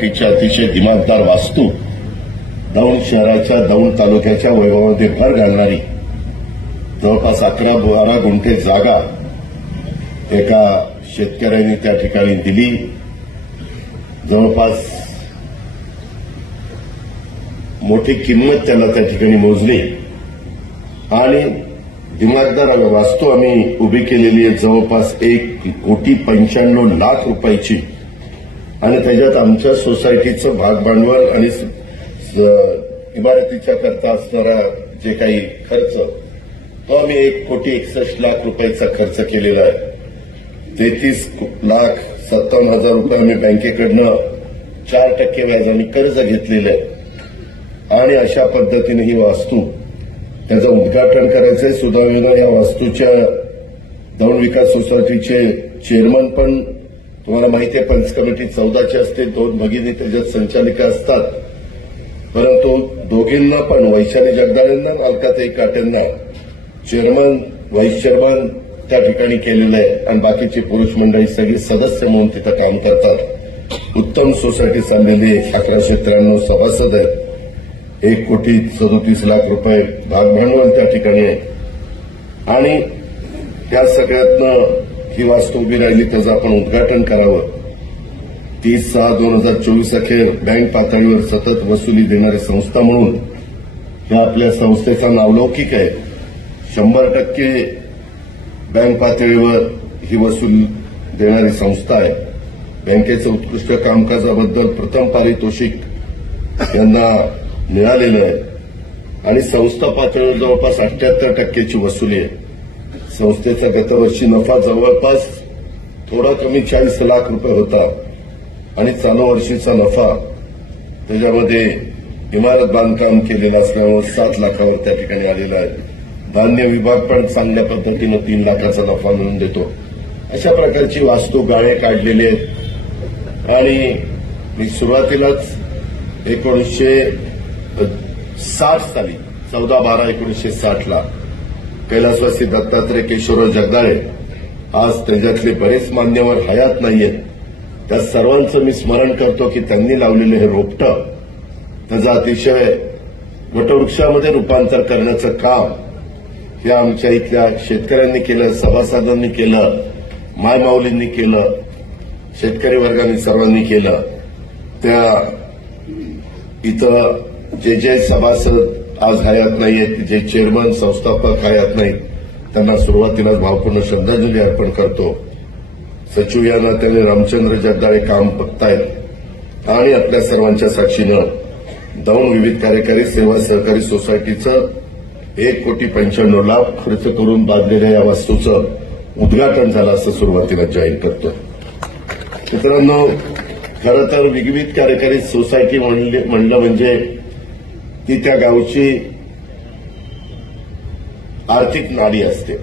तिच्या अतिशय दिमागदार वास्तू दौंड शहराच्या दौंड तालुक्याच्या वैभवामध्ये भर घालणारी जवळपास 11-12 गुंठे जागा एका शेतकऱ्यांनी त्या ठिकाणी दिली. जवळपास मोठी किंमत त्याला त्या ठिकाणी मोजली आणि दिमागदार वास्तू आम्ही उभी केलेली आहे जवळपास 1,95,00,000 रुपयाची आणि त्याच्यात आमच्या सोसायटीचं भागभांडवल आणि इमारतीच्या करता असणारा जे काही खर्च तो आम्ही 1,61,00,000 रुपयाचा खर्च केलेला आहे. 33,57,000 रुपये आम्ही बँकेकडनं 4% व्याजाने कर्ज घेतलेलं आहे आणि अशा पद्धतीने ही वास्तू त्याचं उद्घाटन करायचंय. सुदैवानं या वास्तूच्या दौंड विकास सोसायटीचे चेअरमन पण तुम्हाला माहिती आहे पंच कमिटी 14ची असते, 2 भगिनी त्याच्यात संचालिका असतात, परंतु दोघींना पण वैशाली जगदाळेंना अलकाताई काटेंना चेअरमन व्हाईस चेअरमन त्या ठिकाणी केलेलं आहे आणि बाकीची पुरुष मंडळी सगळी सदस्य म्हणून तिथं काम करतात. उत्तम सोसायटी चाललेली 1193 सभासद आहेत. 1,37,00,000 रुपये भागभांडवल त्या ठिकाणी आहे आणि त्या सगळ्यातनं ही वास्तू उभी राहिली त्याचं आपण उद्घाटन करावं. 30/6/2024 अखेर बँक पातळीवर सतत वसुली देणारी संस्था म्हणून या आपल्या संस्थेचा नावलौकिक आहे. 100% बँक पातळीवर ही वसूल देणारी संस्था आहे. बँकेचं उत्कृष्ट कामकाजाबद्दल प्रथम पारितोषिक यांना मिळालेलं आहे आणि संस्था पातळीवर जवळपास 78%ची वसुली आहे. संस्थेचा गतवर्षी नफा जवळपास थोडा कमी 40 लाख रुपये होता आणि चालू वर्षीचा नफा त्याच्यामध्ये इमारत बांधकाम केलेलं असल्यामुळे 7 लाखावर त्या ठिकाणी आलेला आहे. धान्य विभाग पण चांगल्या पद्धतीनं 3 लाखाचा नफा मिळवून देतो. अशा प्रकारची वास्तू गाळे काढलेली आहेत आणि मी सुरुवातीलाच 1960 साली 14/12/1960 कैलासवासी दत्तात्रय केशवराव जगदाळे आज त्याच्यातले बरेच मान्यवर हयात नाहीयेत. त्या सर्वांचं मी स्मरण करतो की त्यांनी लावलेले हे रोपटं त्याचं अतिशय वटवृक्षामध्ये रूपांतर करण्याचं काम हे आमच्या इथल्या शेतकऱ्यांनी केलं, सभासदांनी केलं, मायमाऊलींनी केलं, शेतकरी वर्गाने सर्वांनी केलं. त्या इथं जे सभासद आज हयात नाहीयेत, जे चेअरमन संस्थापक हयात नाहीत, त्यांना सुरुवातीलाच भावपूर्ण श्रद्धांजली अर्पण करतो. सचिव यांना त्यांनी रामचंद्र जगदाळे काम बघतायत आणि आपल्या सर्वांच्या साक्षीनं दौंड विविध कार्यकारी सेवा सहकारी सोसायटीचं 1,95,00,000 खर्च करून बांधलेल्या या वास्तूचं उद्घाटन झालं असं सुरुवातीला जाहीर करतो. मित्रांनो, खरं तर विविध कार्यकारी सोसायटी म्हणलं म्हणजे ती त्या गावची आर्थिक नाडी असते.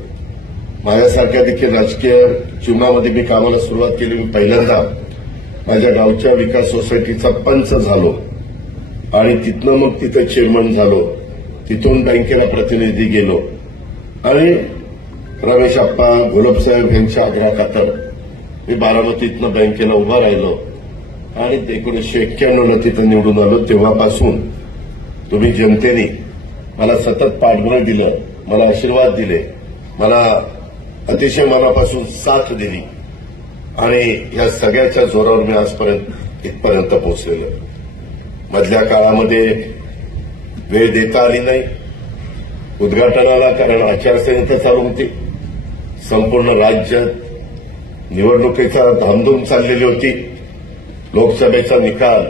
माझ्यासारख्या देखील राजकीय जीवनामध्ये मी कामाला सुरुवात केली. मी पहिल्यांदा माझ्या गावच्या विकास सोसायटीचा पंच झालो आणि तिथनं मग तिथं चेअरमन झालो. तिथून बँकेला प्रतिनिधी गेलो आणि रमेश आप्पा घोलपसाहेब यांच्या आग्रहाखातर मी बारामतीतनं बँकेला उभा राहिलो आणि 1991 तिथं निवडून आलो. तेव्हापासून तुम्ही जनतेने मला सतत पाठबळ दिलं, मला आशीर्वाद दिले, मला अतिशय मनापासून साथ दिली आणि या सगळ्याच्या जोरावर मी आजपर्यंत इथपर्यंत पोहोचलेलो. मधल्या काळामध्ये वेळ देता आली नाही उद्घाटनाला, कारण आचारसंहिता चालू होती. संपूर्ण राज्यात निवडणुकीचा धामधूम चाललेली होती. लोकसभेचा निकाल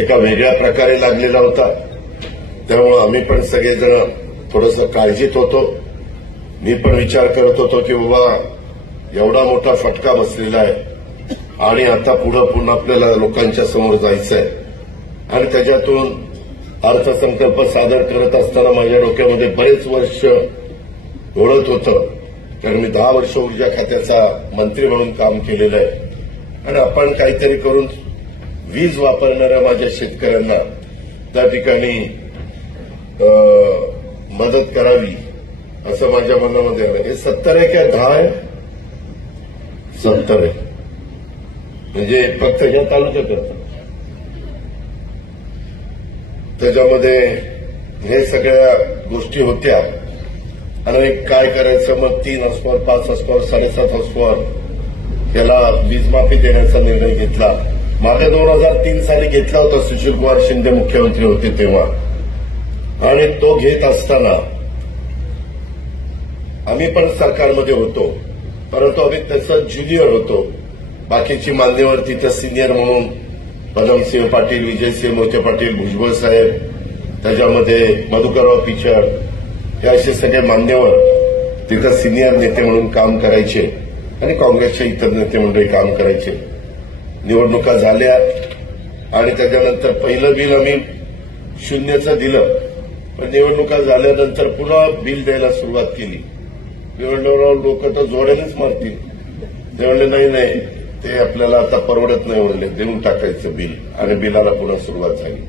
एका वेगळ्या प्रकारे लागलेला होता. त्यामुळे आम्ही पण सगळेजण थोडंसं काळजीत होतो. मी पण विचार करत होतो की बाबा एवढा मोठा फटका बसलेला आहे आणि आता पुन्हा आपल्याला लोकांच्या समोर जायचं आहे आणि त्याच्यातून अर्थसंकल्प सादर करत असताना माझ्या डोक्यामध्ये बरेच वर्ष ओढत होतं, कारण मी 10 वर्ष ऊर्जा खात्याचा मंत्री म्हणून काम केलेलं आहे आणि आपण काहीतरी करून वीज वापरणाऱ्या माझ्या शेतकऱ्यांना त्या ठिकाणी मदत करावी असं माझ्या मनामध्ये आलं. हे 70 आहे का 10 आहे? 70 आहे. म्हणजे फक्त ह्या तालुक्यात त्याच्यामध्ये हे सगळ्या गोष्टी होत्या आणि काय करायचं मग 3 हॉर्सपॉवर 5 हॉर्सपॉवर 7.5 हॉर्सपॉवर याला वीजमाफी देण्याचा निर्णय घेतला. मागे 2003 साली घेतला होता. सुशीलकुमार शिंदे मुख्यमंत्री होते तेव्हा. आणि तो घेत असताना आम्ही पण सरकारमध्ये होतो, परंतु आम्ही त्याचं ज्युनियर होतो. बाकीची मान्यवर तिथं सिनियर म्हणून पदमसिंह पाटील, विजयसिंह मोहिते पाटील, भुजबळ साहेब, त्याच्यामध्ये मधुकरराव पिचड हे असे सगळे मान्यवर तिथं सिनियर नेते म्हणून काम करायचे आणि काँग्रेसच्या इतर नेते मंडळी काम करायचे. निवडणुका झाल्या आणि त्याच्यानंतर पहिलं बिल आम्ही 0चं दिलं, पण निवडणुका झाल्यानंतर पुन्हा बिल द्यायला सुरुवात केली. निवडणुकीवर लोक तर जोड्यानेच मारतील. ते म्हणले नाही ते आपल्याला आता परवडत नाही, म्हणले देऊन टाकायचं बिल आणि बिलाला पुन्हा सुरुवात झाली.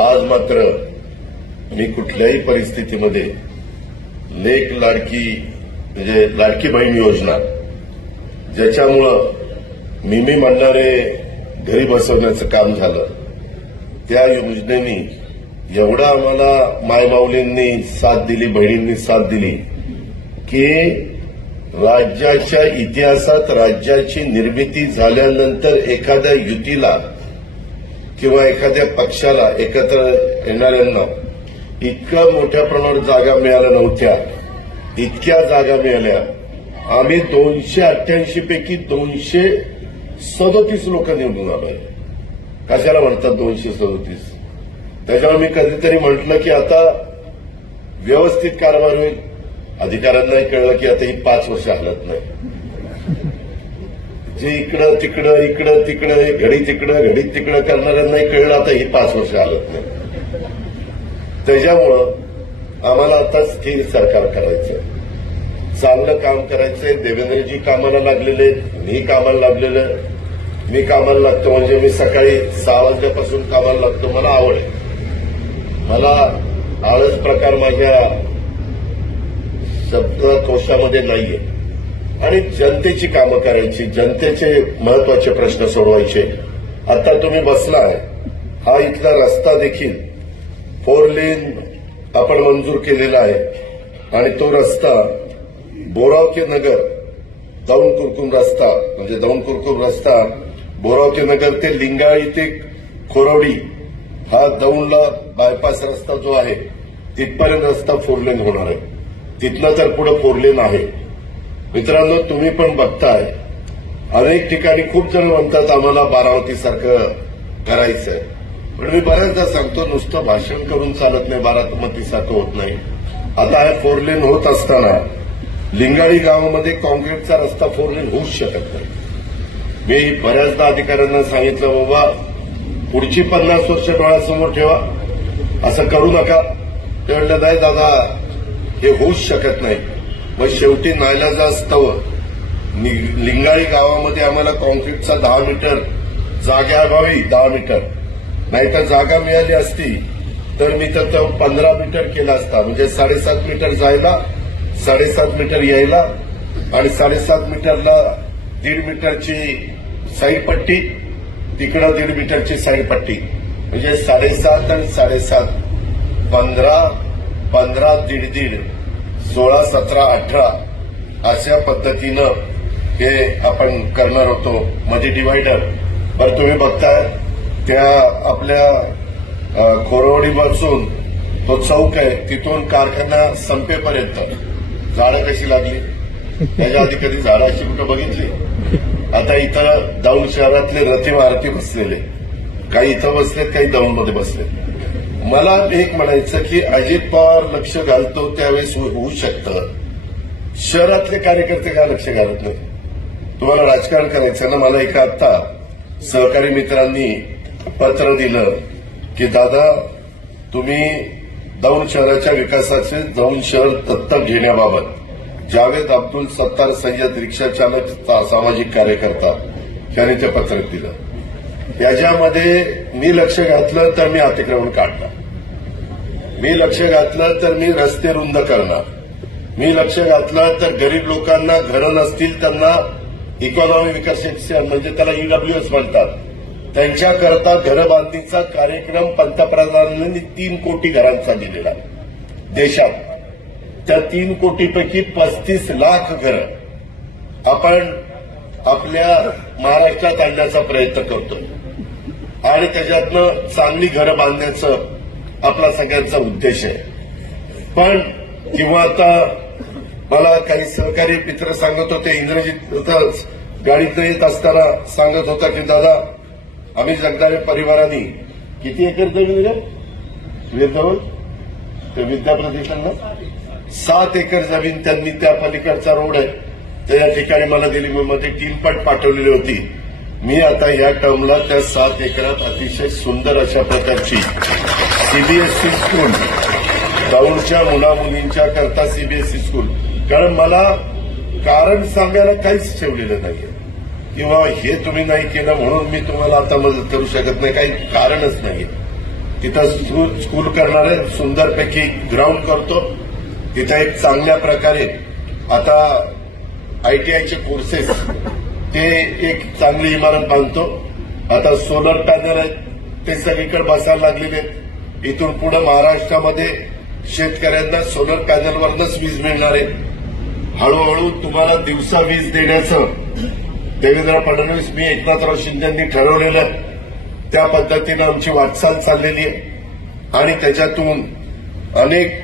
आज मात्र मी कुठल्याही परिस्थितीमध्ये लेक लाडकी म्हणजे लाडकी बहीण योजना ज्याच्यामुळं मी म्हणणारे घरी बसवण्याचं काम झालं, त्या योजनेनी एवढा आम्हाला मायमाऊलींनी साथ दिली, बहिणींनी साथ दिली की राज्याच्या इतिहासात राज्याची निर्मिती झाल्यानंतर एखाद्या युतीला किंवा एखाद्या पक्षाला एकत्र येणाऱ्यांना इतक्या मोठ्या प्रमाणात जागा मिळाल्या नव्हत्या. इतक्या जागा मिळाल्या. आम्ही 288 पैकी 237 लोक निवडून आलोय. कशाला म्हणतात 237? त्याच्यामुळे मी कधीतरी म्हटलं की आता व्यवस्थित कारभार होईल. अधिकाऱ्यांनाही कळलं की आता ही 5 वर्ष हलत नाही. जे इकडं तिकडं घडी तिकडं करणाऱ्यांनाही कळलं आता ही 5 वर्ष हलत नाही. त्याच्यामुळं आम्हाला आता स्थिर सरकार करायचं, चांगलं काम करायचंय. देवेंद्रजी कामाला लागलेले, मी कामाला लागलेलं. मी कामाला लागतो म्हणजे मी सकाळी 6 वाजल्यापासून कामाला लागतो. मला आवड आहे. मला आळस प्रकार माझ्या शब्दकोशामध्ये नाहीये. आणि जनतेची कामं करायची, जनतेचे महत्वाचे प्रश्न सोडवायचे. आता तुम्ही बसलाय, हा इथला रस्ता देखील 4 लेन आपण मंजूर केलेला आहे आणि तो रस्ता बोरावके नगर दौंड कुरकुम रस्ता म्हणजे दौंड कुरकुम रस्ता बोरावके नगर ते लिंगाळी ते खोरवडी हा दौंडला बायपास रस्ता जो आहे तिथपर्यंत रस्ता 4 लेन होणार आहे. तिथनं तर पुढे 4 लेन आहे. मित्रांनो, तुम्ही पण बघताय अनेक ठिकाणी खूप जण म्हणतात आम्हाला बारामतीसारखं करायचंय. पण मी बऱ्याचदा सांगतो नुसतं भाषण करून चालत नाही, बारामतीसारखं होत नाही. आता हे 4 लेन होत असताना लिंगाळी गावामध्ये काँक्रीटचा रस्ता 4 लेन होऊच शकत नाही. मी बऱ्याचदा अधिकाऱ्यांना सांगितलं बाबा पुढची 50 वर्ष डोळ्यासमोर ठेवा, असं करू नका. ते म्हणलं नाही दादा हे होऊच शकत नाही. मग शेवटी नाईलाजास्तव लिंगाळी गावामध्ये आम्हाला काँक्रीटचा 10 मीटर जागा अभावी 10 मीटर नाहीतर जागा मिळाली असती तर मी तर 15 मीटर केला असता. म्हणजे 7.5 मीटर जायला 7.5 मीटर यायला आणि 7.5 मीटरला 1.5 मीटरची साईड पट्टी, तिकडं 1.5 मीटरची साईड पट्टी म्हणजे 7.5 आणि 7.5 15 1.5 16 17 18 अशा पद्धतीनं हे आपण करणार होतो. मध्ये डिवायडर. बरं तुम्ही बघताय त्या आपल्या खोरवडीपासून तो चौक आहे तिथून कारखाना संपेपर्यंत झाडं कशी लागली. त्याच्या आधी कधी झाडं अशी कुठं बघितली? आता इथं दौंड शहरातले रथी महारथी बसलेले, काही इथं बसलेत, काही दौंडमध्ये बसलेत. मला एक म्हणायचं की अजित पवार लक्ष घालतो त्यावेळेस होऊ शकतं, शहरातले कार्यकर्ते का लक्ष घालत नाही? तुम्हाला राजकारण करायचं ना. मला एका आता सहकारी मित्रांनी पत्र दिलं की दादा तुम्ही दौंड शहराच्या विकासाचे दौंड शहर दत्तक घेण्याबाबत जावेद अब्दुल सत्तार सय्यद रिक्षा चालक सामाजिक कार्यकर्ता यांनी ते पत्र दिलं. याच्यामध्ये मी लक्ष घातलं तर मी अतिक्रमण काढणार, मी लक्ष घातलं तर मी रस्ते रुंद करणार, मी लक्ष घातलं तर गरीब लोकांना घरं नसतील त्यांना इकॉनॉमी विकसित म्हणजे त्याला ईडब्ल्यूएस म्हणतात त्यांच्याकरता घरबांधणीचा कार्यक्रम पंतप्रधानांनी 3 कोटी घरांचा दिलेला देशात. त्या 3 कोटीपैकी 35 लाख घरं आपण आपल्या महाराष्ट्रात आणण्याचा प्रयत्न करतोय आणि त्याच्यातनं चांगली घरं बांधण्याचं आपला सगळ्यांचा उद्देश आहे. पण जेव्हा आता मला काही सहकारी मित्र सांगत होते, इंद्रजित गाडीतनं येत असताना सांगत होता की दादा आम्ही जगदाळे परिवाराने किती एकर जमीन विद्यावर ते विद्याप्रतिष्ठानला 7 एकर जमीन त्यांनी त्या पलीकडचा रोड आहे त्या ठिकाणी मला दिली. मी मध्ये 3 पट पाठवलेली होती. मी आता या टर्मला त्या 7 एकरात अतिशय सुंदर अशा प्रकारची सीबीएसई स्कूल, दौंडच्या मुलामुलींच्या करता सीबीएसई स्कूल, कारण मला कारण सांगायला काहीच ठेवलेलं नाहीये किंवा हे तुम्ही नाही केलं म्हणून मी तुम्हाला आता मदत करू शकत नाही, काही कारणच नाहीये. तिथं स्कूल करणारे सुंदरपैकी ग्राउंड करतो. तिथं एक चांगल्या प्रकारे आता आयटीआयचे कोर्सेस ते एक चांगली इमारत बांधतो. आता सोलर पॅनल आहेत ते सगळीकडे बसायला लागलेले आहेत. इथून पुढे महाराष्ट्रामध्ये शेतकऱ्यांना सोलर पॅनलवरच वीज मिळणार आहे. हळूहळू तुम्हाला दिवसा वीज देण्याचं देवेंद्र फडणवीस, मी एकनाथराव शिंदेंनी ठरवलेलं त्या पद्धतीनं आमची वाटचाल चाललेली आहे आणि त्याच्यातून अनेक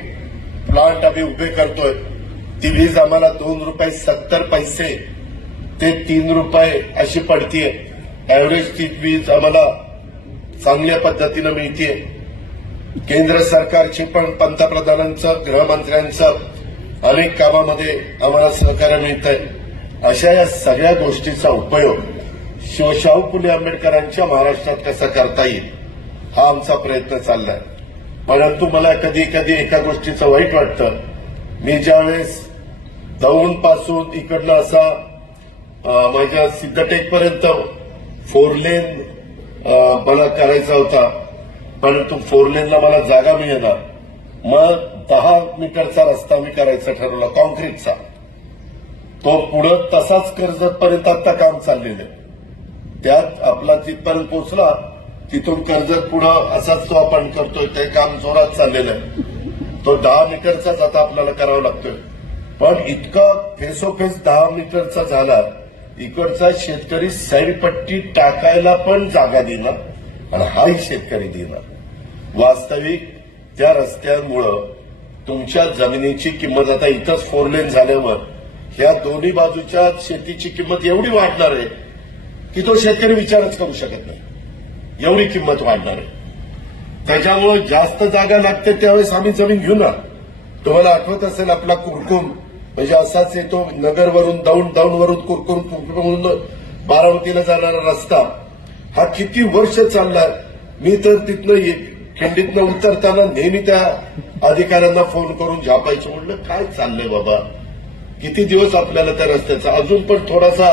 प्लांट आम्ही उभे करतोय. ती वीज आम्हाला ₹2.70 ते ₹3 अशी पडतीये. एव्हरेज ती वीज आम्हाला चांगल्या पद्धतीनं मिळतीये. केंद्र सरकारची पण पंतप्रधानांचं, गृहमंत्र्यांचं अनेक कामामध्ये आम्हाला सहकार्य मिळतंय. अशा या सगळ्या गोष्टीचा उपयोग शाहू फुले आंबेडकरांच्या महाराष्ट्रात कसा करता येईल हा आमचा प्रयत्न चाललाय. परंतु मला कधी कधी एका गोष्टीचं वाईट वाटतं. मी ज्यावेळेस दौंडपासून इकडनं असा माझ्या सिद्धटेकपर्यंत 4 लेन मला करायचा होता, परंतु 4 लेनला मला जागा मिळेना. मग 10 मीटरचा रस्ता मी करायचा ठरवला कॉन्क्रीटचा. तो पुढं तसाच कर्जतपर्यंत आता काम चाललेलं आहे. त्यात आपला तिथपर्यंत पोहोचला, तिथून कर्जत पुढं असाच तो आपण करतोय. ते काम जोरात चाललेलं आहे. तो 10 मीटरचाच आता आपल्याला करावा लागतोय. पण इतका फेसोफेस 10 मीटरचा झाला, इकडचा शेतकरी साईडपट्टी टाकायला पण जागा देणार आणि हाही शेतकरी देणार. वास्तविक त्या रस्त्यांमुळं तुमच्या जमिनीची किंमत आता इथंच 4 लेन झाल्यावर ह्या दोन्ही बाजूच्या शेतीची किंमत एवढी वाढणार आहे की तो शेतकरी विचारच करू शकत नाही. एवढी किंमत वाढणार आहे. त्याच्यामुळे जास्त जागा लागते त्यावेळेस आम्ही जमीन घेऊ ना. तुम्हाला आठवत असेल आपला कुरकुम म्हणजे असाच येतो नगरवरून दौंडवरून कुरकुम बारामतीला जाणारा रस्ता हा किती वर्ष चाललाय. मी तर तिथनं खिंडीतनं उतरताना नेहमी त्या अधिकाऱ्यांना फोन करून झापायचं. म्हटलं काय चाललंय बाबा, किती दिवस आपल्याला त्या रस्त्याचा अजून पण थोडासा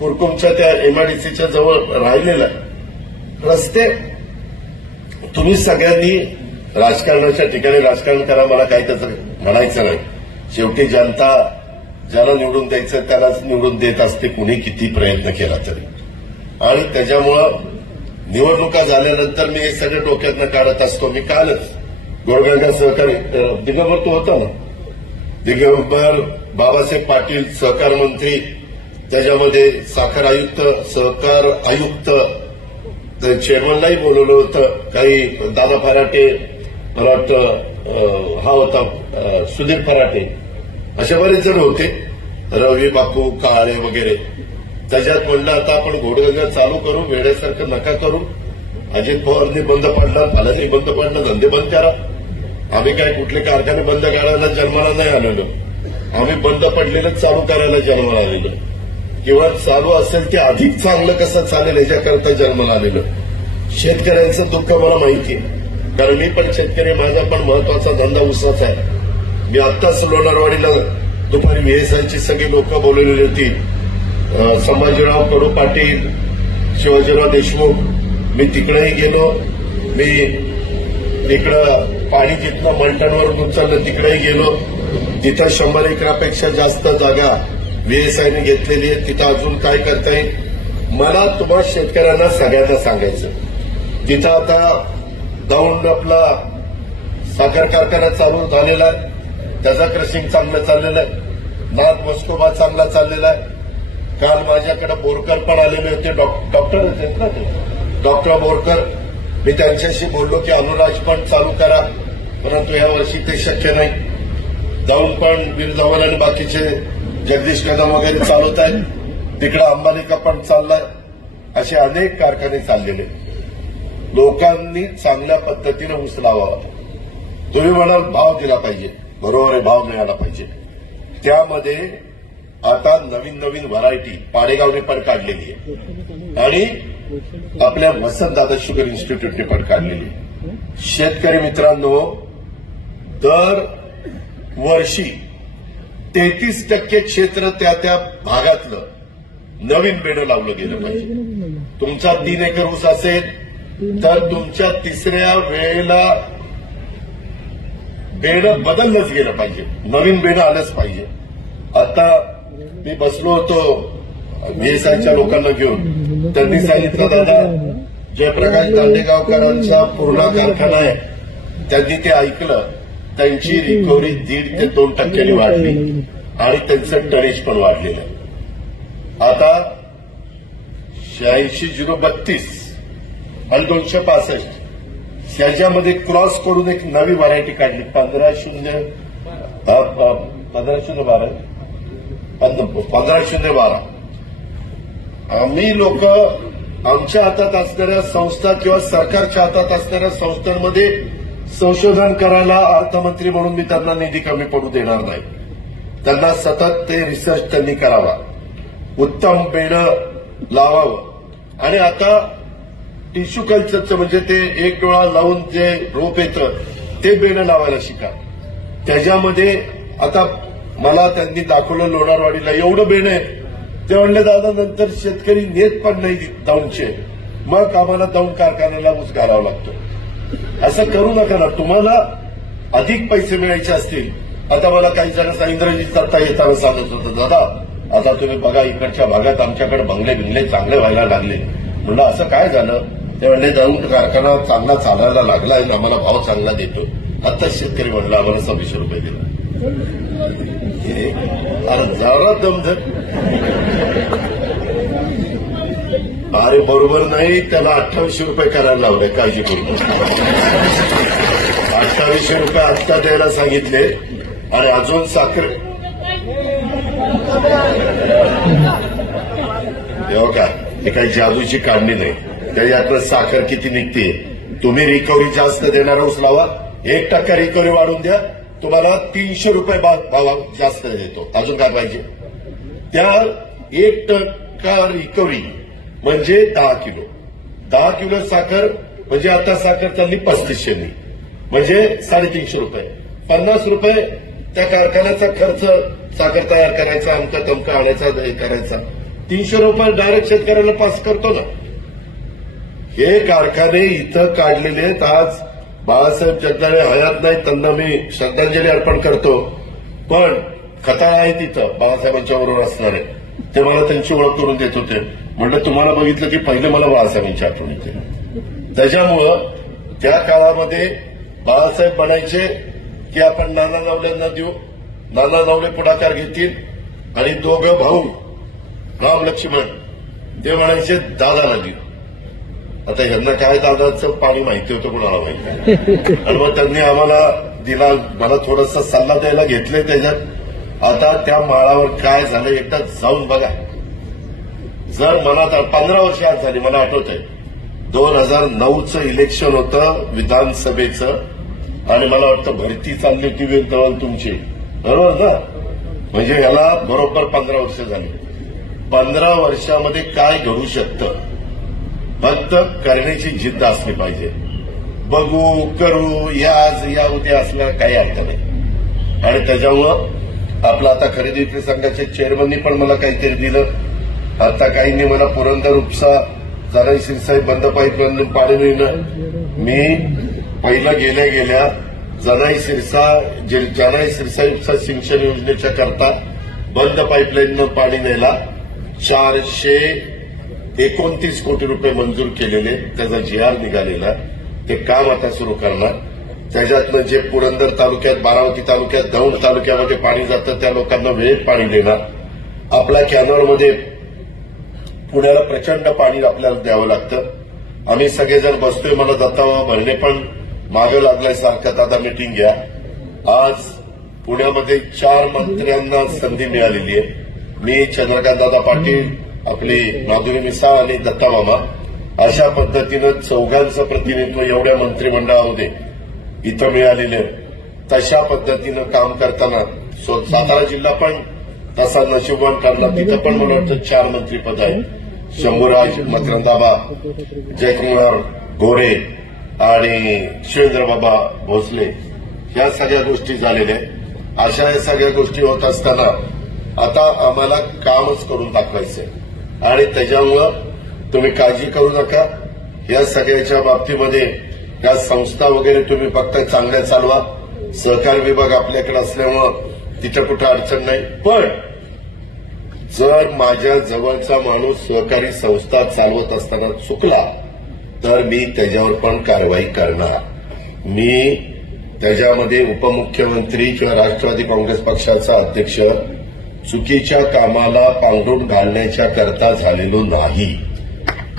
कुरकुमच्या त्या एमआयडीसीच्या जवळ राहिलेला आहे. रस्ते तुम्ही सगळ्यांनी राजकारणाच्या ठिकाणी राजकारण करा, मला काही त्याचं म्हणायचं नाही. शेवटी जनता ज्याला निवडून द्यायचं त्यालाच निवडून देत असते, कुणी किती प्रयत्न केला तरी. आणि त्याच्यामुळं निवडणुका झाल्यानंतर मी हे सगळं डोक्यातनं काढत असतो. मी कालच गोरगंगा सहकारी दिगंबर तो होता ना, दिगंबर बाबासाहेब पाटील सहकार मंत्री, त्याच्यामध्ये साखर आयुक्त, सहकार आयुक्त, चेअरमनलाही बोलवलं होतं. काही दादा फराटे, मला वाटतं हा होता सुधीर फराटे, असे बरेच जण होते, रवी बापू काळे वगैरे. त्याच्यात म्हणलं आता आपण घोडगंगा चालू करू, वेळेसारखं नका करू. अजित पवारने बंद पाडला, फलानी बंद पाडला, धंदे बंद करा. आम्ही काय कुठले कारखाने बंद करायला जन्माला नाही आलेलो. आम्ही बंद पडलेलं चालू करायला जन्माला आलेलो किंवा चालू असेल ते अधिक चांगलं कसं चालेल याच्याकरता जन्माला आलेलो. शेतकऱ्यांचं दुःख मला माहिती आहे, कारण मी पण शेतकरी. माझा पण महत्वाचा धंदा ऊसाचा आहे. मी आत्ताच लोणारवाडीला दुपारी व्हीएसआयची सगळी लोक बोलवलेली होती. संभाजीराव कडू पाटील, शिवाजीराव देशमुख. मी तिकडेही गेलो. मी तिकडं पाणी जिथनं मलटणवरून उचललं तिकडेही गेलो. तिथं 100 एकरापेक्षा जास्त जागा व्हीएसआयने घेतलेली आहे. तिथं अजून काय करता येईल, मला तुम्हा शेतकऱ्यांना सगळ्यांना सांगायचं, तिथं आता दौंड आपला साखर कारखाना चालू झालेला आहे, त्याचा क्रशिंग चांगलं चाललेलं आहे. नाथ मस्कोबा चांगला चाललेला आहे. काल माझ्याकडे बोरकर पण आलेले होते, डॉक्टर होते ना ते, डॉक्टर बोरकर. मी त्यांच्याशी बोललो की अनुराज पण चालू करा, परंतु या वर्षी ते शक्य नाही. दौंड पण वीर धवन आणि बाकीचे जगदीश कदम वगैरे चालवत आहेत. तिकडे अंबालिका पण चाललाय. असे अनेक कारखाने चाललेले. लोकांनी चांगल्या पद्धतीनं ऊस लावावा. तुम्ही म्हणाल भाव दिला पाहिजे, बरोबर आहे, भाव मिळाला पाहिजे. त्यामध्ये आता नवीन नवीन व्हरायटी पाडेगावने पण काढलेली आहे आणि आपल्या वसंतदादा शुगर इन्स्टिट्यूटने पण काढलेली आहे. शेतकरी मित्रांनो, दर वर्षी 33% क्षेत्र त्या भागातलं नवीन बेडं लावलं गेलं पाहिजे. तुमचा 3 एकर ऊस असेल तर तुमच्या तिसऱ्या वेळेला बेडं बदललंच गेलं पाहिजे, नवीन बेडं आलंच पाहिजे. आता मी बसलो होतो बीएसआयच्या लोकांना घेऊन, त्यांनी सांगितलं दादा जयप्रकाश दांडेगावकरांचा पूर्ण कारखाना आहे, त्यांनी ते ऐकलं, त्यांची रिकव्हरी 1.5 ते 2% वाढली आणि त्यांचं टनेज पण वाढलेलं आहे. आता 86,032 आणि 265 याच्यामध्ये क्रॉस करून एक नवी व्हरायटी काढली, 15,012. आम्ही लोक आमच्या हातात असणाऱ्या संस्था किंवा सरकारच्या हातात असणाऱ्या संस्थांमध्ये संशोधन करायला अर्थमंत्री म्हणून मी त्यांना निधी कमी पडू देणार नाही. त्यांना सतत ते रिसर्च त्यांनी करावा, उत्तम बेडं लावावं. आणि आता टिश्यू कल्चरचं म्हणजे ते एक डोळा लावून जे रोप येतं ते बेडं लावायला शिका. त्याच्यामध्ये आता मला त्यांनी दाखवलं लोणारवाडीला एवढं बेडं आहे. ते म्हणले दादा नंतर शेतकरी नेत पण नाही दौंडचे, मग आम्हाला दौंड कारखान्याला ऊस घालावा लागतो. असं करू नका ना. तुम्हाला अधिक पैसे मिळायचे असतील. आता मला काही जणांना इंद्रजित दत्ता येताना सांगत होतं, दादा आता तुम्ही बघा इकडच्या भागात आमच्याकडे बंगले चांगले व्हायला लागले. म्हणलं असं काय झालं? ते म्हणले दौंड कारखाना चांगला चालायला लागला आणि आम्हाला भाव चांगला देतो. आता शेतकरी म्हणला आम्हाला 2600 रुपये दिला. अरे जरा दमधर, अरे बरोबर नाही, त्याला 2800 रुपये करायला लावले. काळजी करू नका. 2800 रुपये आत्ता द्यायला सांगितले आणि अजून साखर तेव्हा काय, हे काही जादूची काढणी नाही. त्याच्यातलं साखर किती निघते. तुम्ही रिकव्हरी जास्त देणारा ऊस लावा, 1% रिकव्हरी वाढून द्या, तुम्हाला 300 रुपये भाव जास्त देतो. अजून काय पाहिजे? त्या 1% रिकव्हरी म्हणजे 10 किलो. 10 किलो साखर म्हणजे आता साखर चालली 3500 म्हणजे 350 रुपये. 50 रुपये त्या कारखान्याचा खर्च, साखर तयार करायचा, अमका तमका आणायचा करायचा. 300 रुपये डायरेक्ट शेतकऱ्याला पास करतो ना. हे कारखाने इथं काढलेले आहेत. आज बाळासाहेब जगदाळे हयात नाही, त्यांना मी श्रद्धांजली अर्पण करतो. पण खताळ आहे तिथं बाळासाहेबांच्या बरोबर असणारे, ते मला त्यांची ओळख करून देत होते. म्हटलं तुम्हाला बघितलं की पहिले मला बाळासाहेबांची आठवण येते. त्याच्यामुळं त्या काळामध्ये बाळासाहेब म्हणायचे की आपण नाना नवल्यांना देऊ. नाना नवले पुढाकार घेतील आणि दोघं भाऊ राम लक्ष्मण ते म्हणायचे दादाला देऊ. आता ह्यांना काय दादाचं पाणी माहिती होतं कोणाला माहिती. आणि मग त्यांनी आम्हाला दिला. मला थोडासा सल्ला द्यायला घेतले त्याच्यात. आता त्या माळावर काय झालं एकदा जाऊन बघा. जर मला 15 वर्ष आज झाली, मला आठवत आहे 2009चं इलेक्शन होतं विधानसभेचं आणि मला वाटतं भरती चालली होती वीरधवन तुमची, बरोबर ना? म्हणजे याला बरोबर 15 वर्ष झाली. 15 वर्षामध्ये काय घडू शकतं? फक्त करण्याची जिद्द असली पाहिजे. बघू करू या उद्या असलं काही अर्थ नाही. आणि त्याच्यामुळं आपलं आता खरेदी विक्री संघाच्या चेअरमननी पण मला काहीतरी दिलं. आता काहींनी मला पुरंदर उपसा जनाई शिरसाई बंद पाईप पाणी मिळणं. मी पहिलं गेल्या जनाई शिरसाई उपसा सिंचन योजनेच्या करता बंद पाईपलाईननं पाणी न्यायला 29 कोटी रुपये मंजूर केलेले, त्याचा GR निघालेला, ते काम आता सुरू करणार. त्याच्यातनं जे पुरंदर तालुक्यात, बारामती तालुक्यात, दौंड तालुक्यामध्ये पाणी जातं त्या लोकांना वेळेत पाणी देणार. आपल्या कॅनॉलमध्ये पुण्याला प्रचंड पाणी आपल्याला द्यावं लागतं. आम्ही सगळेजण बसतोय. मला दत्ताबाबा भरणे पण मागे लागलाय सारखं, दादा मिटिंग घ्या. आज पुण्यामध्ये 4 मंत्र्यांना संधी मिळालेली आहे. मी, चंद्रकांतदादा पाटील, आपली माधुरी मिसाळ आणि दत्तामामा, अशा पद्धतीनं 4घांचं प्रतिनिधित्व एवढ्या मंत्रिमंडळामध्ये इथं मिळालेलं. तशा पद्धतीनं काम करताना सातारा जिल्हा पण तसा नशिबवान ठरला. तिथं पण मला वाटतं 4 मंत्रीपद आहेत. शंभूराज, मकरंदाबा, जयकुमार गोरे आणि शिवेंद्रबाबा भोसले, या सगळ्या गोष्टी झालेल्या. अशा या सगळ्या गोष्टी होत असताना आता आम्हाला कामच करून दाखवायचंय आणि त्याच्यामुळं तुम्ही काळजी करू नका. या सगळ्याच्या बाबतीमध्ये या संस्था वगैरे तुम्ही फक्त चांगल्या चालवा. सहकार विभाग आपल्याकडे असल्यामुळं तिथं कुठं अडचण नाही. पण जर माझ्या जवळचा माणूस सहकारी संस्था चालवत असताना चुकला तर मी त्याच्यावर पण कारवाई करणार. मी त्याच्यामध्ये उपमुख्यमंत्री किंवा राष्ट्रवादी काँग्रेस पक्षाचा अध्यक्ष चुकीच्या कामाला पांघरून घालण्याच्या करता झालेलो नाही.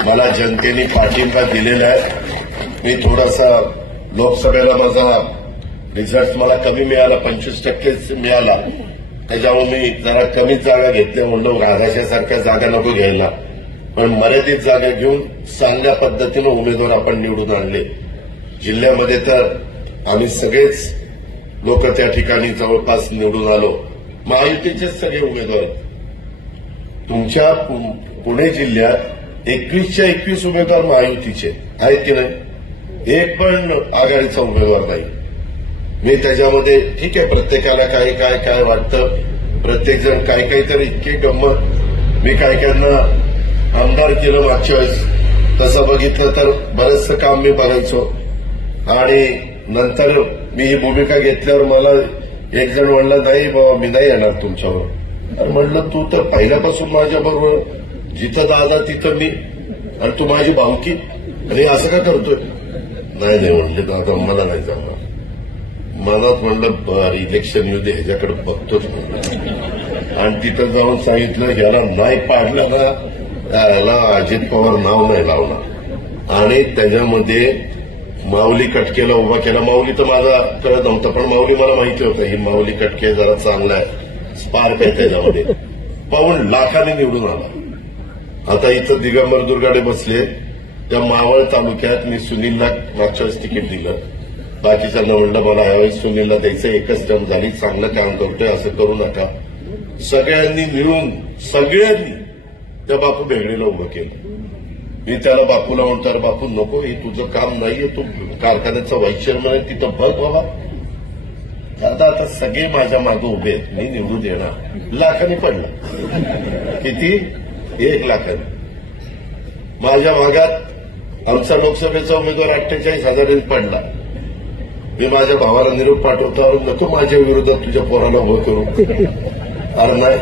मला जनतेने पाठिंबा दिलेला आहे. मी थोडासा लोकसभेला माझा रिझल्ट मला कमी मिळाला, 25% मिळाला. त्याच्यामुळे मी जरा कमीच जागा घेतल्या. म्हणलं राधाशासारख्या जागा नको घ्यायला, पण मर्यादित जागा घेऊन चांगल्या पद्धतीनं उमेदवार आपण निवडून आणले. जिल्ह्यामध्ये तर आम्ही सगळेच लोक त्या ठिकाणी जवळपास निवडून आलो. महायुतीचेच सगळे उमेदवार आहेत. तुमच्या पुणे जिल्ह्यात 21च्या 21 उमेदवार महायुतीचे आहेत की नाही? एक पण आघाडीचा उमेदवार नाही. मी त्याच्यामध्ये ठीक आहे, प्रत्येकाला काय काय काय वाटतं, प्रत्येक जण काही काहीतरी इतकी गंमत. मी काही काहींना आमदार केलं मागच्या वेळेस, तसं बघितलं तर बरंचसं काम मी बघायचो. आणि नंतर मी ही भूमिका घेतल्यावर मला एक जण म्हणलं, नाही बाबा मी नाही येणार तुमच्यावर. अरे म्हणलं, तू तर पहिल्यापासून माझ्याबरोबर, जिथं दादा तिथं मी, आणि तू माझी भावकी, आणि असं का करतोय? नाही नाही म्हणले, दादा मला नाही जाणार. मनात म्हणलं इलेक्शन येऊ दे, ह्याच्याकडे बघतोच म्हणलं. आणि तिथं जाऊन सांगितलं, ह्याला नाही पाडलं ना त्याला अजित पवार नाव नाही लावणार. आणि त्याच्यामध्ये माऊली कटकेला उभा केला. माऊली तर माझा कळत नव्हतं, पण माऊली मला माहिती होतं ही माऊली कटके जरा चांगला आहे, स्पार्क आहे त्याच्यामध्ये. 52 लाखांनी निवडून आला. आता इथं दिगंबर दुर्गाडे बसले. त्या मावळ तालुक्यात मी सुनीलला मागच्या वेळेस तिकीट दिलं. बाकीच्यांना म्हणलं मला यावेळेस सुनीलला द्यायचं, एकच टर्म झाली, चांगलं काम करतोय, असं करू नका. सगळ्यांनी मिळून त्या बापू बेगडेला उभं केलं. मी त्याला बापूला म्हणतो, अरे बापू नको, हे तुझं काम नाहीये, तू कारखान्याचा व्हाईस चेअरमन आहे, तिथं बघ बाबा. आता सगळे माझ्या मागे उभे आहेत, मी निवडून देणार. लाखांनी पडला. किती? 1 लाखांनी. माझ्या भागात आमचा लोकसभेचा उमेदवार 48,000 पडला. मी माझ्या भावाला निरोप पाठवतो, नको माझ्या विरोधात तुझ्या पोराला उभं करू. अरे नाही,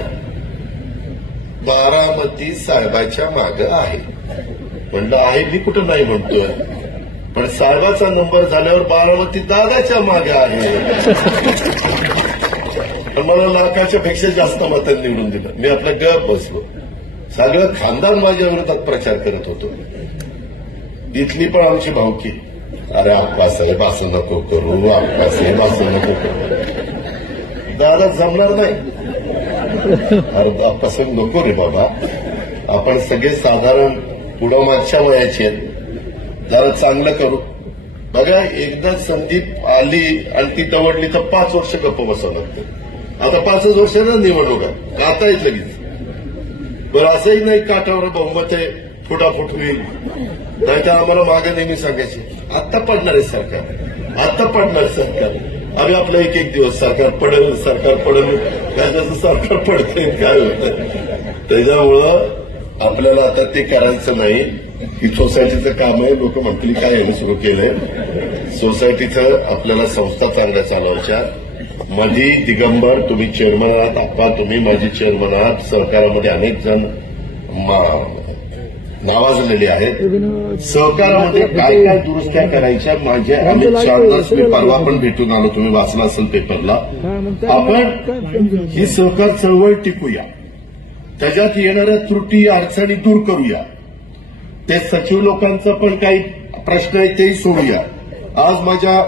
बारामती साहेबाच्या मागं आहे. म्हणलं आहे, मी कुठं नाही म्हणतोय, पण साहेबाचा नंबर झाल्यावर बारामती दादाच्या मागे आहे. मला लाखाच्या पेक्षा जास्त मतांनी निवडून दिलं. मी आपल्या गप बसलो. सगळं खानदान माझ्या विरोधात प्रचार करत होतो. इथली पण आमची भावकी, अरे आप्पासाहेब असं नको करू, आप्पासाहेब असं नको करू. दादा जमणार नाही. अरे आप्पासाहेब नको रे बाबा, आपण सगळे साधारण पुढं मागच्या वयाचे आहेत, जरा चांगलं करू. बघा, एकदा संधी आली आणि ती दवडली तर 5 वर्ष गप्प बसावं लागतं. आता 5च वर्षांना निवडणूक आहे, आता येत लगेच. बरं असंही नाही काठावर बहुमत आहे, फुटाफूट होईल. नाहीतर आम्हाला मागे नेहमी सांगायचे, आत्ता पडणार आहे सरकार, आत्ता पडणार सरकार. आम्ही आपलं एक दिवस सरकार पडेल, सरकार पडेल, काय जसं सरकार पडते काय होतं. त्याच्यामुळं आपल्याला आता ते करायचं नाही. ही सोसायटीचं काम आहे. लोक म्हणतील काय याने सुरू केलंय. सोसायटीचं आपल्याला संस्था चांगल्या चालवायच्या. माझी दिगंबर, तुम्ही चेअरमन आहात, आप्पा तुम्ही माझी चेअरमन आहात. सहकारामध्ये अनेक जण नावाजलेले आहेत. सहकारामध्ये काय काय दुरुस्त्या करायच्या माझ्या अमित शहानाच मी परवा पण भेटून आलो, तुम्ही वाचला असेल पेपरला. आपण ही सहकार चळवळ टिकूया, त्याच्यात येणाऱ्या त्रुटी अडचणी दूर करूया, ते सचिव लोकांचा पण काही प्रश्न आहे तेही सोडूया. आज माझ्या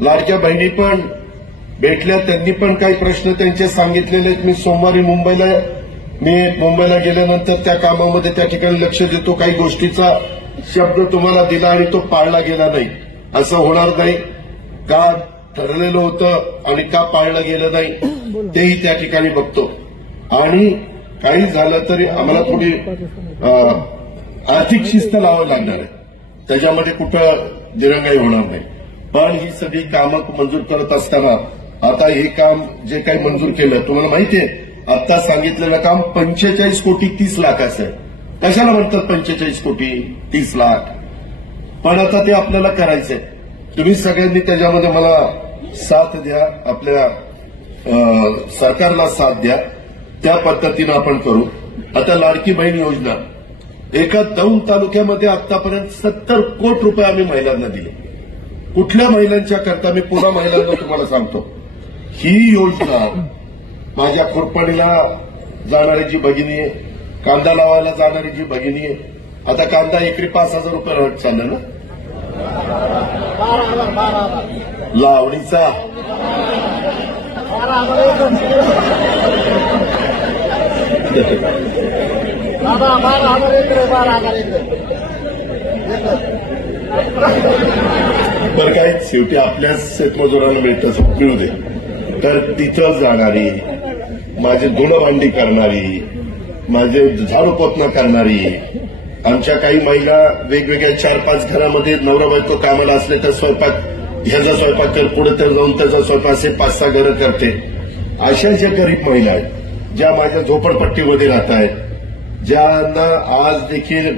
लाडक्या बहिणी पण भेटल्या, त्यांनी पण काही प्रश्न त्यांचे सांगितलेले आहेत. मी सोमवारी मुंबईला गेल्यानंतर त्या कामामध्ये त्या ठिकाणी लक्ष देतो. काही गोष्टीचा शब्द तुम्हाला दिला आणि तो पाळला गेला नाही, असं होणार नाही. का ठरलेलं होतं आणि का पाळलं गेलं नाही तेही त्या ठिकाणी बघतो. आणि काही झालं तरी आम्हाला थोडी आर्थिक शिस्त लावावी लागणार आहे, त्याच्यामध्ये कुठं दिरंगाई होणार नाही. पण ही सगळी कामं मंजूर करत असताना आता हे काम जे काही मंजूर केलं, तुम्हाला माहितीये आता सांगितलेलं काम 45 कोटी 30 लाखाचं आहे. कशाला म्हणतात 45 कोटी 30 लाख? पण आता ते आपल्याला करायचंय. तुम्ही सगळ्यांनी त्याच्यामध्ये मला साथ द्या, आपल्या सरकारला साथ द्या, त्या पद्धतीनं आपण करू. आता लाडकी बहीण योजना एका दौंड तालुक्यामध्ये आतापर्यंत 70 कोटी रुपये आम्ही महिलांना दिले. कुठल्या महिलांच्या करता? मी पुन्हा महिलांना तुम्हाला सांगतो, ही योजना माझ्या खुरपणीला जाणारी जी भगिनी आहे, कांदा लावायला जाणारी जी भगिनी आहे, आता कांदा एकरी 5,000 रुपये रेट चाललं ना, लावणीचा बरं काय शेवटी आपल्याच शेतमजुरांना मिळतं, मिळू दे. तर तिथं जाणारी, माझी धुणभांडी करणारी, माझे झाडू पोतना करणारी, आमच्या काही महिला वेगवेगळ्या 4-5 घरामध्ये नवरा बायको कामाला असले तर स्वयंपाक, ह्याचा स्वयंपाक कर, पुढे तर जाऊन त्याचा स्वयंपाक, असे 5-6 घरं करते. अशा ज्या गरीब महिला आहेत, ज्या माझ्या झोपडपट्टीमध्ये राहत आहेत, ज्यांना आज देखील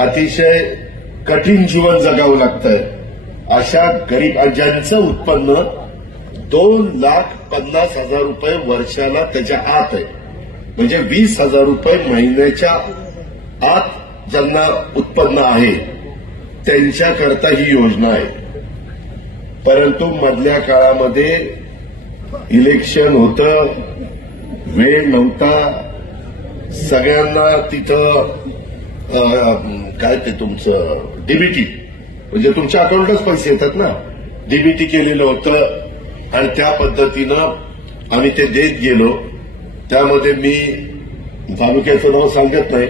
अतिशय कठीण जीवन जगावं लागतंय, अशा गरीब ज्यांचं उत्पन्न 2,50,000 रुपये वर्षाला त्याच्या आत आहे, म्हणजे 20,000 रुपये महिन्याच्या आत ज्यांना उत्पन्न आहे त्यांच्याकरता ही योजना आहे. परंतु मधल्या काळामध्ये इलेक्शन होतं, वेळ नव्हता, सगळ्यांना तिथं काय ते तुमचं डीबीटी म्हणजे तुमच्या अकाउंटलाच पैसे येतात ना, डीबीटी केलेलं होतं आणि त्या पद्धतीनं आम्ही ते देत गेलो. त्यामध्ये मी तालुक्याचं नाव सांगत नाही,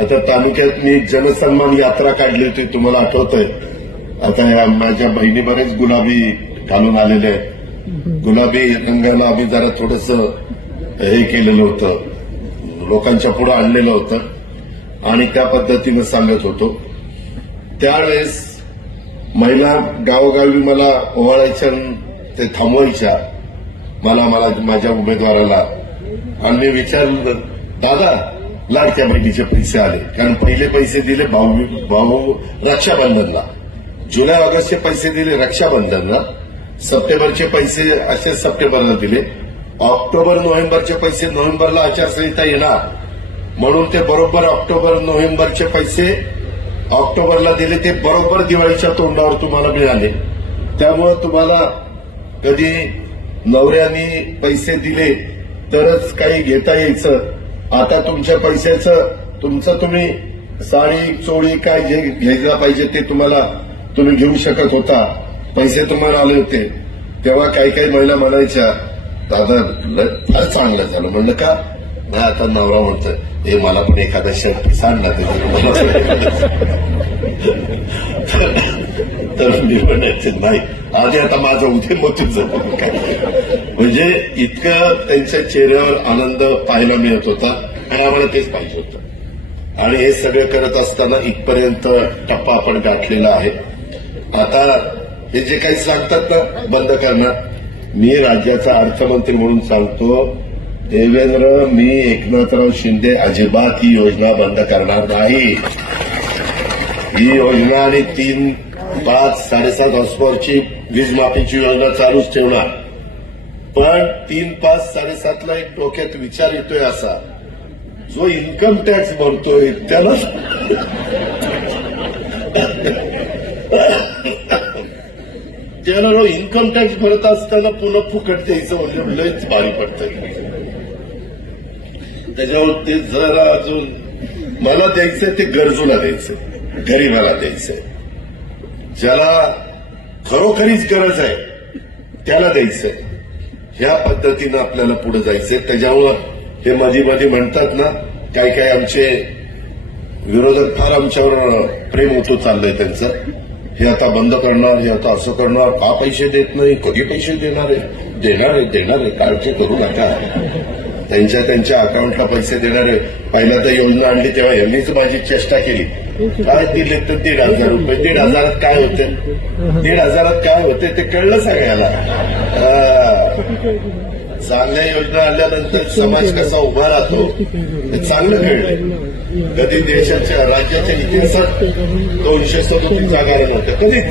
आता तालुक्यात मी जनसन्मान यात्रा काढली होती, तुम्हाला आठवतंय. आता माझ्या बहिणी बरेच गुलाबी घालून आलेले आहेत, गुलाबी रंगाला आम्ही जरा थोडंसं हे केलेलं होतं, लोकांच्या पुढे आणलेलं होतं आणि त्या पद्धतीनं सांगत होतो. त्यावेळेस महिला गावोगावी मला ओवाळायच्या, ते थांबवायच्या मला माझ्या उमेदवाराला. आणि मी विचारलं, दादा लाडक्या बहिणीचे पैसे आले? कारण पहिले पैसे दिले भाऊ रक्षाबंधनला, जुलै ऑगस्टचे पैसे दिले रक्षाबंधनला, सप्टेंबरचे पैसे असे सप्टेंबरला दिले, ऑक्टोबर नोव्हेंबरचे पैसे नोव्हेंबरला आचारसंहिता येणार म्हणून ते बरोबर ऑक्टोबर नोव्हेंबरचे पैसे ऑक्टोबरला दिले, ते बरोबर दिवाळीच्या तोंडावर तुम्हाला मिळाले. त्यामुळे तुम्हाला कधी नवऱ्यानी पैसे दिले तरच काही घेता यायचं. आता तुमच्या पैशाचं तुमचं तुम्ही साडी चोळी काय जे घ्यायला पाहिजे ते तुम्ही घेऊ शकत होता, पैसे तुम्हाला आले होते. तेव्हा काही काही महिला म्हणायच्या, दादा फार चांगलं झालं. म्हणलं का? नाही, आता नवरा म्हणतोय, हे मला पण एखादा शर्ट सांग ना तर मी म्हणायचं नाही, आधी आता माझं उद्या मोतीच काय. म्हणजे इतकं त्यांच्या चेहऱ्यावर आनंद पाहायला मिळत होता आणि आम्हाला तेच पाहिजे होतं. आणि हे सगळं करत असताना इथपर्यंत टप्पा आपण गाठलेला आहे. आता हे जे काही सांगतात ना बंद करणार, मी राज्याचा अर्थमंत्री म्हणून सांगतो, देवेंद्र, मी एकनाथराव शिंदे अजिबात ही योजना बंद करणार नाही. ही योजना आणि 3, 5, 7.5 हॉर्सपॉवरची वीज माफीची योजना चालूच ठेवणार. पण 3, 5, 7.5ला एक डोक्यात विचार येतोय असा, जो इन्कम टॅक्स भरतोय त्याला इन्कम टॅक्स भरत असताना पुन्हा फुकट द्यायचं म्हणजे लयच भारी पडतं. त्याच्यावर ते जरा अजून मला द्यायचंय ते गरजूला द्यायचंय, गरीबाला द्यायचंय, ज्याला खरोखरीच गरज आहे त्याला द्यायचंय. ह्या पद्धतीनं आपल्याला पुढे जायचंय. त्याच्यामुळं हे मध्ये मध्ये म्हणतात ना, काय काय आमचे विरोधक फार आमच्यावर प्रेम होतो चाललंय त्यांचं, हे आता बंद करणार, हे आता असं करणार, का पैसे देत नाही, कधी पैसे देणार आहे, काळजी करू नका. त्यांच्या अकाउंटला पैसे देणारे. पहिल्या तर योजना आणली तेव्हा यांनीच माझी चेष्टा केली. काय दिले तर 1,500 रुपये. 1,500 काय होते, 1,500 काय होते ते कळलं सगळ्याला. चांगल्या योजना आल्यानंतर समाज कसा उभा राहतो हे चांगलं कळलं. कधी देशाच्या राज्याच्या इतिहासात 237 जागा नव्हत्या कधीच.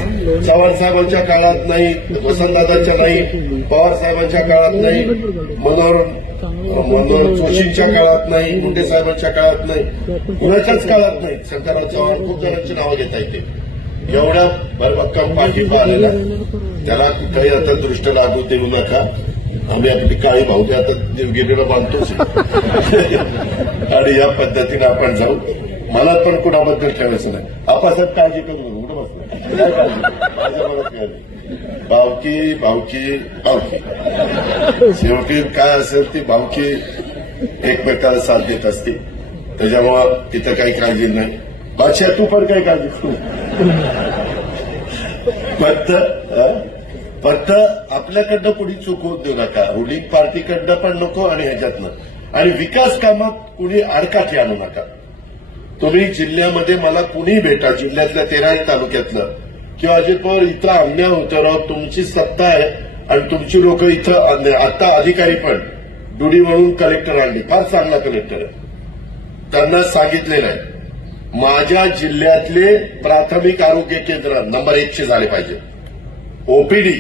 चव्हाण साहेबांच्या काळात नाही, वसंतदादांच्या नाही, पवार साहेबांच्या काळात नाही, मनोहर जोशींच्या काळात नाही, मुंडे साहेबांच्या काळात नाही, कुणाच्याच काळात नाही. शंकरराव चव्हाण खूप जणांची नावं घेता येते. एवढा भरभक्कम पाठिंबा आलेला, त्याला कुठेही आता दृष्ट लागू देऊ नका. आम्ही आपली काळी भावकी आता देवगिरीला बांधतोच आणि या पद्धतीने आपण जाऊ. मला पण कुणाबद्दल ठेवायचं नाही. आपासाहेब काळजी करू नका, कुठं बसलं माझ्या मनात नाही. भावकी भावकी भावकी, शेवटी काय असेल ती भावकी एकमेकाला साथ देत असते. त्याच्यामुळं तिथं काही काळजी नाही. बादशाह तू पण काही काळजी करू. फक्त आपल्याकडनं कुणी चूक होत देऊ नका. रुलिंग पार्टीकडनं पण नको आणि ह्याच्यातनं. आणि विकास कामात कुणी आडकाठी आणू नका. तुम्ही जिल्ह्यामध्ये मला कुणी भेटा, जिल्ह्यातल्या 13 तालुक्यातलं, किंवा अजित पवार इथं अन्याय होतं राव, तुमची सत्ता आहे आणि तुमची लोक इथं आता अधिकारी पण डुडी म्हणून कलेक्टर आणले, फार चांगला कलेक्टर आहे. त्यांना सांगितलेलं आहे माझ्या जिल्ह्यातले प्राथमिक आरोग्य केंद्र नंबर 1चे झाले पाहिजे. ओपीडी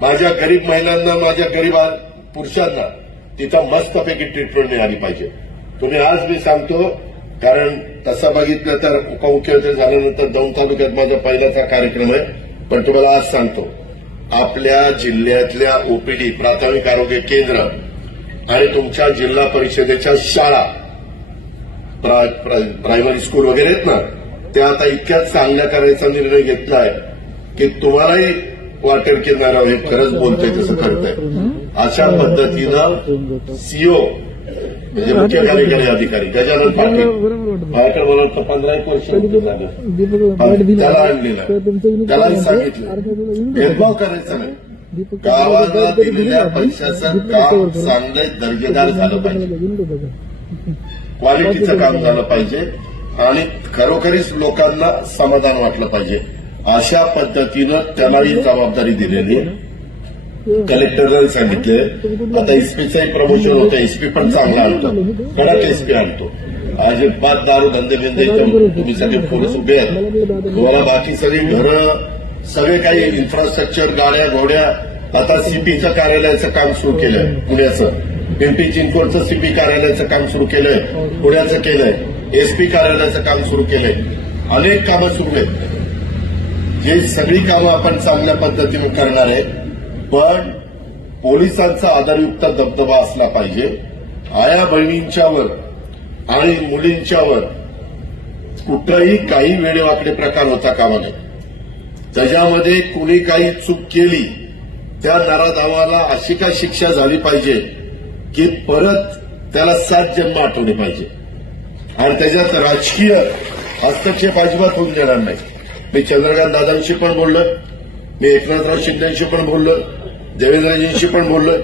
माझ्या गरीब महिलांना, माझ्या गरीब पुरुषांना तिथं मस्तपैकी ट्रीटमेंट मिळाली पाहिजे. तुम्ही आज मी सांगतो, कारण तसं बघितलं तर उपमुख्यमंत्री झाल्यानंतर दौंड तालुक्यात माझा पहिल्याचा कार्यक्रम आहे. पण तुम्हाला आज सांगतो, आपल्या जिल्ह्यातल्या ओपीडी, प्राथमिक आरोग्य केंद्र आणि तुमच्या जिल्हा परिषदेच्या शाळा, प्रायमरी स्कूल वगैरे आहेत ना, त्या आता इतक्या चांगल्या करायचा निर्णय घेतला आहे की तुम्हालाही वाटेल की नाही हे खरंच बोलतोय तसं करतंय. अशा पद्धतीनं सीओ म्हणजे मुख्य कार्यकारी अधिकारी गजानन पाटील माझ्याकडे मला 15-1 वर्ष त्याला आणलेलं, त्यालाही सांगितलं भेदभाव करायचा नाही. गावाला दिलेल्या पैशाचं काम चांगलं दर्जेदार झालं पाहिजे, क्वालिटीचं काम झालं पाहिजे आणि खरोखरीच लोकांना समाधान वाटलं पाहिजे. अशा पद्धतीनं त्यालाही जबाबदारी दिलेली. कलेक्टरला सांगितले आता एसपीचंही प्रमोशन होतं, एसपी पण चांगला आणतो, कडक एसपी आणतो. अजिबात दारू धंदे बिंदे तुम्ही सगळे पोलीस उभे आहेत, तुम्हाला बाकी सगळी घरं, सगळे काही इन्फ्रास्ट्रक्चर, गाड्या घोड्या. आता सीपीचं कार्यालयाचं काम सुरू केलंय पुण्याचं, पिंपरी चिंचवडचं सीपी कार्यालयाचं काम सुरू केलंय, पुण्याचं केलंय, एसपी कार्यालयाचं काम सुरू केलंय, अनेक कामं सुरू आहेत. ही सगळी कामं आपण चांगल्या पद्धतीने करणार आहे. पण पोलिसांचा आधारयुक्त दबदबा असला पाहिजे. आया बहिणींच्यावर आणि मुलींच्यावर कुठलाही काही वेडेवाकडे प्रकार होता कामा नये. त्याच्यामध्ये कुणी काही चूक केली त्या नराधावाला अशी काय शिक्षा झाली पाहिजे की परत त्याला 7 जन्म आठवले पाहिजे. आणि त्याच्यात राजकीय हस्तक्षेप अजिबात होऊन देणार नाही. मी चंद्रकांत दादांशी पण बोललोय, मी एकनाथराव शिंदेशी पण बोललोय, देवेंद्रजींशी पण बोललोय.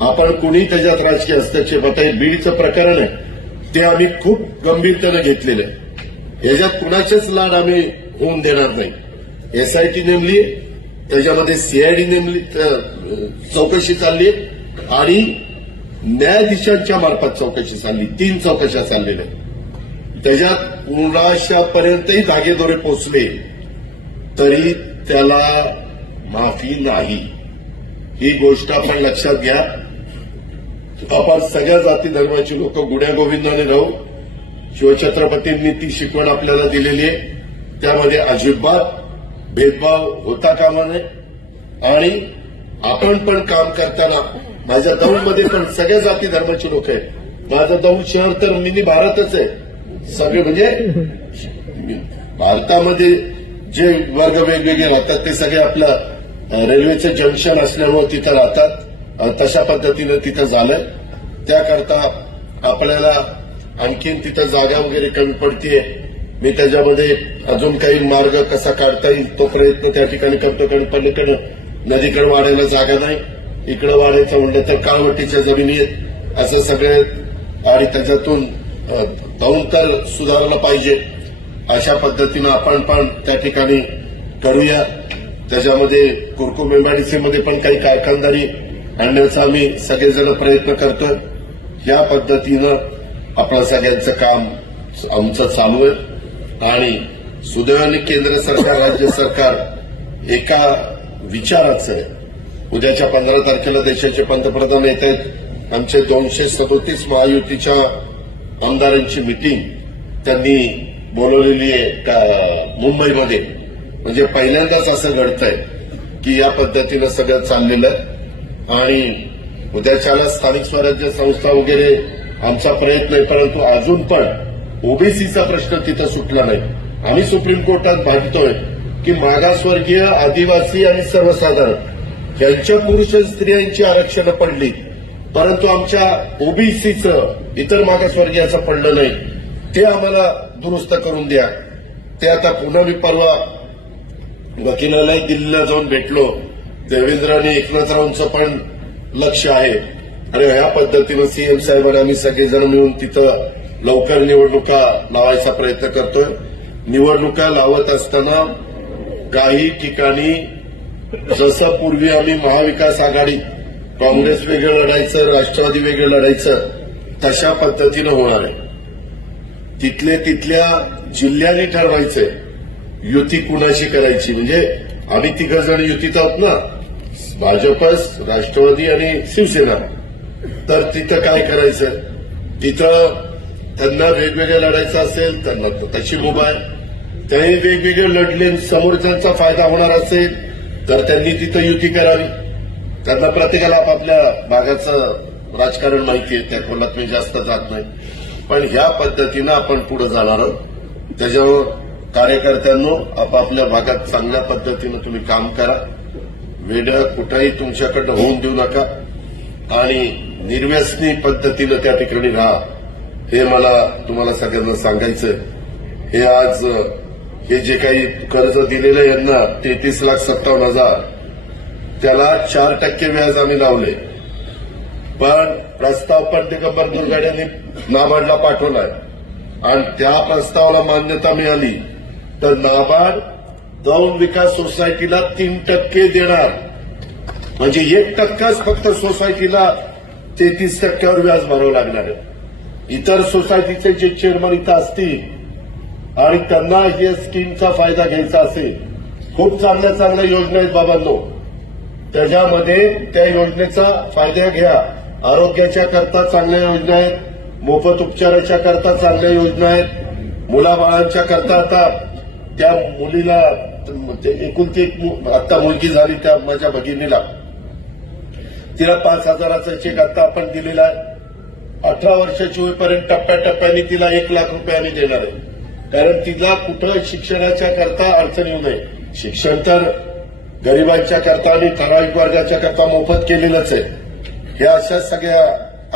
आपण कुणी त्याच्यात राजकीय हस्तक्षेप, आता हे बीडचं प्रकरण आहे ते आम्ही खूप गंभीरतेनं घेतलेलं आहे. याच्यात कुणाचेच लाड आम्ही होऊन देणार नाही. एसआयटी नेमली, त्याच्यामध्ये सीआयडी नेमली, चौकशी चालली आणि न्यायाधीशांच्या मार्फत चौकशी चालली. 3 चौकशा चाललेल्या. त्याच्यात कुणाशापर्यंतही धागेदोरे पोचले तरी त्याला माफी नाही. ही गोष्ट आपण लक्षात घ्या. आपण सगळ्या जाती धर्माची लोक गुण्यागोविंदाने राहू. शिवछत्रपतींनी ती शिकवण आपल्याला दिलेली आहे. त्यामध्ये अजिबात भेदभाव होता कामा नये. आणि आपण पण काम करताना माझ्या दौंडमध्ये पण सगळ्या जाती धर्माची लोक आहेत. माझं दौंड शहर तर मिनी भारतच आहे. सगळे म्हणजे भारतामध्ये जे वर्ग वेगवेगळे राहतात ते सगळे आपलं रेल्वेचं जंक्शन असल्यामुळे तिथं राहतात. तशा पद्धतीनं तिथं झालंय. त्याकरता आपल्याला आणखीन तिथं जागा वगैरे कमी पडतीये. मी त्याच्यामध्ये अजून काही मार्ग कसा काढता येईल तो प्रयत्न त्या ठिकाणी करतो. कारण पलीकडे नदीकडे वाढायला जागा नाही, इकडे वाढायचं म्हणलं तर काळवटीच्या जमिनी आहेत. असं सगळे आणि त्याच्यातून दौंड तर सुधारलं पाहिजे. अशा पद्धतीनं आपण पण त्या ठिकाणी करूया. त्याच्यामध्ये कुरकुम एमआयडीसीमध्ये पण काही कारखानदारी आणण्याचा आम्ही सगळेजण प्रयत्न करतोय. या पद्धतीनं आपलं सगळ्यांचं काम आमचं चालू आहे. आणि सुदैवाने केंद्र सरकार राज्य सरकार एका विचाराचं आहे. उद्याच्या 15 तारखेला देशाचे पंतप्रधान येत आहेत. आमचे 237 महायुतीच्या आमदारांची मिटिंग त्यांनी बोलवलेली आहे मुंबईमध्ये. म्हणजे पहिल्यांदाच असं घडतंय की या पद्धतीनं सगळं चाललेलं आहे. आणि उद्याच्याला स्थानिक स्वराज्य संस्था वगैरे आमचा प्रयत्न आहे. परंतु अजून पण ओबीसीचा प्रश्न तिथं सुटला नाही. आम्ही सुप्रीम कोर्टात भागतोय की मागासवर्गीय, आदिवासी आणि सर्वसाधारण यांच्या पुरुष स्त्रियांची आरक्षणं पडली, परंतु आमच्या ओबीसीचं इतर मागासवर्गीयाचं पडलं नाही. ते आम्हाला दुरुस्त करून द्या. ते आता पुन्हा मी परवा वकिलालाही दिल्लीला जाऊन भेटलो. देवेंद्र आणि एकनाथरावांचं पण लक्ष आहे. आणि ह्या पद्धतीनं सीएम साहेबांना आम्ही सगळेजण मिळून तिथं लवकर निवडणुका लावायचा प्रयत्न करतोय. निवडणुका लावत असताना काही ठिकाणी जसं पूर्वी आम्ही महाविकास आघाडी काँग्रेस वेगळं लढायचं, राष्ट्रवादी वेगळं लढायचं, तशा पद्धतीनं होणार आहे. तिथल्या जिल्ह्यांनी ठरवायचंय युती कुणाशी करायची. म्हणजे आम्ही तिघं जण युतीत आहोत ना, भाजप, राष्ट्रवादी आणि शिवसेना. तर तिथं काय करायचं, तिथं त्यांना वेगवेगळं लढायचं असेल त्यांना त्याची मुभा आहे. त्यांनी वेगवेगळे लढले, समोरच्यांचा फायदा होणार असेल तर त्यांनी तिथं युती करावी. त्यांना प्रत्येकाला आपापल्या भागाचं राजकारण माहिती आहे, त्या खोलात मी जास्त जात नाही. पण ह्या पद्धतीनं आपण पुढे जाणार आहोत. त्याच्यावर कार्यकर्त्यांनो आपापल्या भागात चांगल्या पद्धतीनं तुम्ही काम करा. वेड्या कुठेही तुमच्याकडनं होऊन देऊ नका आणि निर्व्यसनी पद्धतीनं त्या ठिकाणी राहा. हे मला तुम्हाला सगळ्यांना सांगायचंय. हे आज हे जे काही कर्ज दिलेलं यांना 33,57,000 त्याला 4% व्याज आम्ही लावले. पण प्रस्ताव पण दिगंबर दुर्गाड्यांनी नाबार्डला पाठवलाय आणि त्या प्रस्तावाला मान्यता मिळाली तर नाबार्ड दौंड विकास सोसायटीला 3% देणार. म्हणजे 1%च फक्त सोसायटीला 33% व्याज भरावं लागणार आहे. इतर सोसायटीचे जे चेअरमन इथं असतील आणि त्यांना या स्कीमचा फायदा घ्यायचा असेल, खूप चांगल्या चांगल्या योजना आहेत बाबांनो. त्याच्यामध्ये त्या योजनेचा फायदा घ्या. आरोग्याच्या करता चांगल्या योजना आहेत, मोफत उपचाराच्या करता चांगल्या योजना आहेत, मुलाबाळांच्या करता आता त्या मुलीला एकुलती एक आता मुलगी झाली त्या माझ्या भगिनीला, तिला 5,000चा चेक आता आपण दिलेला आहे. 18 वर्षाची होईपर्यंत टप्प्याटप्प्याने तिला 1,00,000 रुपये आम्ही देणार आहे. कारण तिला कुठं शिक्षणाच्या करता अडचण येऊ नये. शिक्षण तर गरिबांच्या करता आणि ठराविक वर्गाच्या करता मोफत केलेलंच आहे. ह्या अशा सगळ्या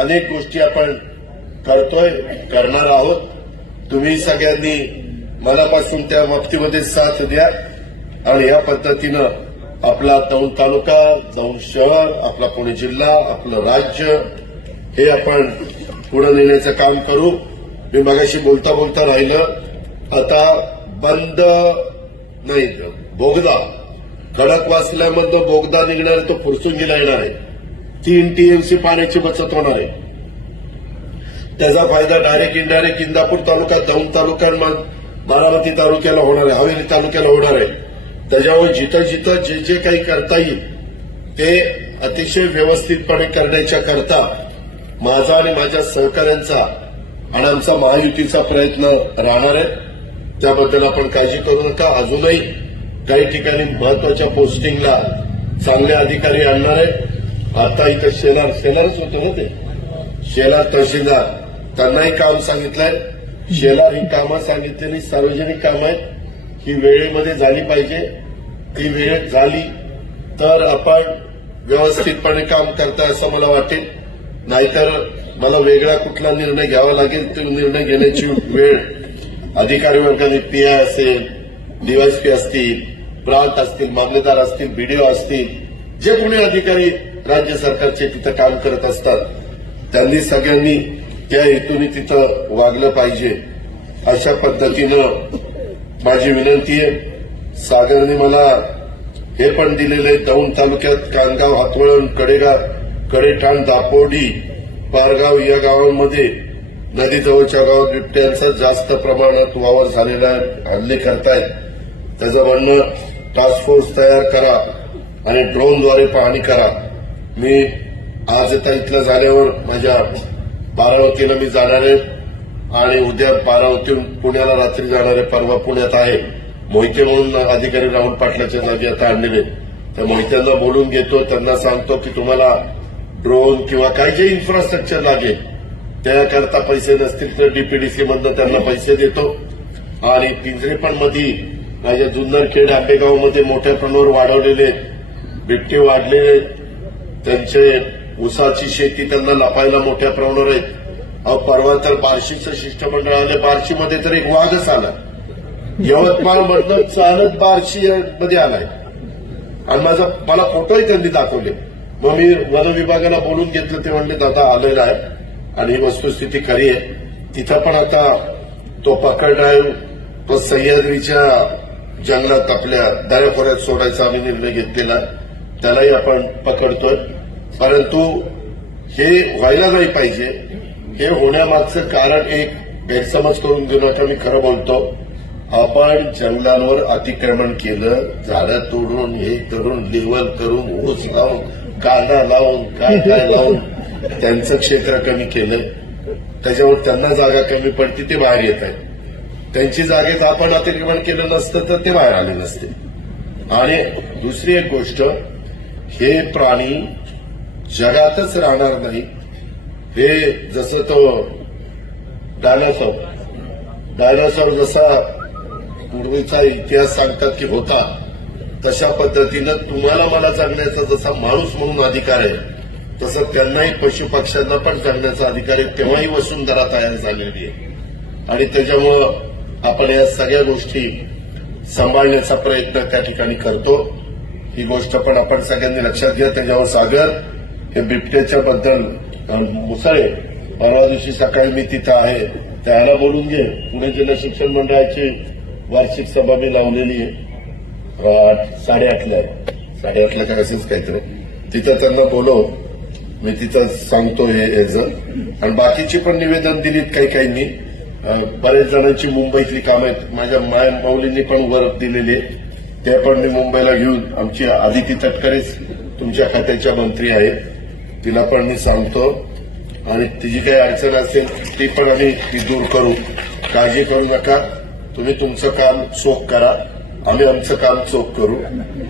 अनेक गोष्टी आपण करतोय, करणार आहोत. तुम्ही सगळ्यांनी मनापासून त्या बाबतीमध्ये साथ द्या आणि या पद्धतीनं आपला दौंड तालुका, दौंड शहर, आपला पुणे जिल्हा, आपलं राज्य हे आपण पुढे नेण्याचं काम करू. मी मगाशी बोलता बोलता राहिलं, आता बंद नाही बोगदा खडकवासल्यामधनं बोगदा निघणार आहे, तो फुरसुंगीला येणार आहे. 3 टीएमसी पाण्याची बचत होणार आहे. त्याचा फायदा डायरेक्ट इनडायरेक्ट इंदापूर तालुका, दौंड तालुका, बारामती तालुक्याला होणार आहे, हवेली तालुक्याला होणार आहे. त्याच्यामुळे जिथं जिथं जे जे काही करता येईल ते अतिशय व्यवस्थितपणे करण्याच्या करता माझा आणि माझ्या सहकाऱ्यांचा आणि आमचा महायुतीचा प्रयत्न राहणार आहे. त्याबद्दल आपण काळजी करू नका. अजूनही काही ठिकाणी महत्वाच्या पोस्टिंगला चांगले अधिकारी आणणार आहे. आता इथं शेलारच होते ना, ते शेलार तहसीलदार, त्यांनाही काम सांगितलंय. शेलार ही कामं सांगितलेली सार्वजनिक कामं आहेत, ही वेळेमध्ये झाली पाहिजे. ती वेळेत झाली तर आपण व्यवस्थितपणे काम करता असं मला वाटेल. नाहीतर मला वेगळा कुठला निर्णय घ्यावा लागेल. तो निर्णय घेण्याची वेळ अधिकारी वर्गाने पीआय असेल, डीवायएसपी असतील, प्रांत असतील, मामलेदार असतील, बीडीओ असतील, जे कोणी अधिकारी राज्य सरकारचे तिथं काम करत असतात, त्यांनी सगळ्यांनी त्या हेतूने तिथं वागलं पाहिजे. अशा पद्धतीनं माझी विनंती आहे. सागरने मला हे पण दिलेलं आहे, दौंड तालुक्यात कानगाव, हातवळण, कडेठाण, दापोडी, पारगाव या गावांमध्ये नदीजवळच्या गावात बिबट्यांचा जास्त प्रमाणात वावर झालेला हल्ले करतायत. त्याचं म्हणणं टास्क फोर्स तयार करा आणि ड्रोनद्वारे पाहणी करा. मी आज इथलं झाल्यावर माझ्या बारामतीला मी जाणार आहे आणि उद्या बारामतीहून पुण्याला रात्री जाणार आहे. परवा पुण्यात आहे. मोहिते म्हणून अधिकारी राहुल पाटलाच्या जागी आता आणलेले, त्या मोहित्यांना बोलून घेतो. त्यांना सांगतो की तुम्हाला ड्रोन किंवा काय जे इन्फ्रास्ट्रक्चर लागेल त्याकरता पैसे नसतील तर डीपीडीसी मधनं त्यांना पैसे देतो. आणि पिंजरेपण मध्ये माझ्या जुन्नरखेड, आंबेगावमध्ये मोठ्या प्रमाणावर वाढवलेले बिबटे वाढलेले, त्यांचे ऊसाची शेती त्यांना लपायला मोठ्या प्रमाणावर आहेत. परवा तर बार्शीचं शिष्टमंडळ आलं. बार्शीमध्ये तर एक वाघच आला. यवतमाळमधनं चालत बार्शी मध्ये आलाय आणि मला फोटोही त्यांनी दाखवले. मग मी वन विभागाला बोलून घेतलं. ते म्हणले दादा आलेला आहे आणि ही वस्तुस्थिती खरी आहे. तिथं पण आता तो पकडलाय. तो सह्याद्रीच्या जंगलात आपल्या दऱ्याखोऱ्यात सोडायचा आम्ही निर्णय घेतलेला, त्यालाही आपण पकडतोय. परंतु हे व्हायला नाही पाहिजे. हे होण्यामागचं कारण एक गैरसमज करून घेऊ नका. मी खरं बोलतो. आपण जंगलांवर अतिक्रमण केलं, झाडं तोडून, हे करून, लेवल करून, ऊस लावून, कांदा लावून, काय लावून त्यांचं क्षेत्र कमी केलं. त्याच्यावर त्यांना जागा कमी पडती, ते बाहेर येत आहेत. त्यांची जागेत आपण अतिक्रमण केलं नसतं तर ते बाहेर आले नसते. आणि दुसरी एक गोष्ट, हे प्राणी जगातच राहणार नाही. हे जसं तो डायनासॉर जसा पूर्वीचा इतिहास सांगतात की होता, तशा पद्धतीनं तुम्हाला मला जगण्याचा जसा माणूस म्हणून अधिकार आहे, तसं त्यांनाही पशुपक्ष्यांना पण जगण्याचा अधिकार आहे. तेव्हाही वसुंधरा तयार झालेली आहे आणि त्याच्यामुळं आपण या सगळ्या गोष्टी सांभाळण्याचा प्रयत्न त्या ठिकाणी करतो. ही गोष्ट पण आपण सगळ्यांनी लक्षात घ्या. त्याच्यावर सागर हे बिबट्याच्या बद्दल मुसळे, परवा दिवशी सकाळी मी तिथं आहे, त्याला बोलून घे. पुणे जिल्हा शिक्षण मंडळाची वार्षिक सभा मी लावलेली आहे 8:30ला का असेच काहीतरी. तिथं त्यांना बोलव. मी तिथं सांगतो हे आणि बाकीची पण निवेदन दिलीत काहींनी. बरेच जणांची मुंबईतली कामं आहेत. माझ्या माऊलींनी पण वर्क दिलेली आहे. ते पण मी मुंबईला घेऊन, आमची आदिती तटकरेच तुमच्या खात्याच्या मंत्री आहे, तिला पण मी सांगतो आणि तिची काही अडचण असेल ती पण आम्ही ती दूर करू. काळजी करू नका. तुम्ही तुमचं काम चोख करा, आम्ही आमचं काम चोख करू.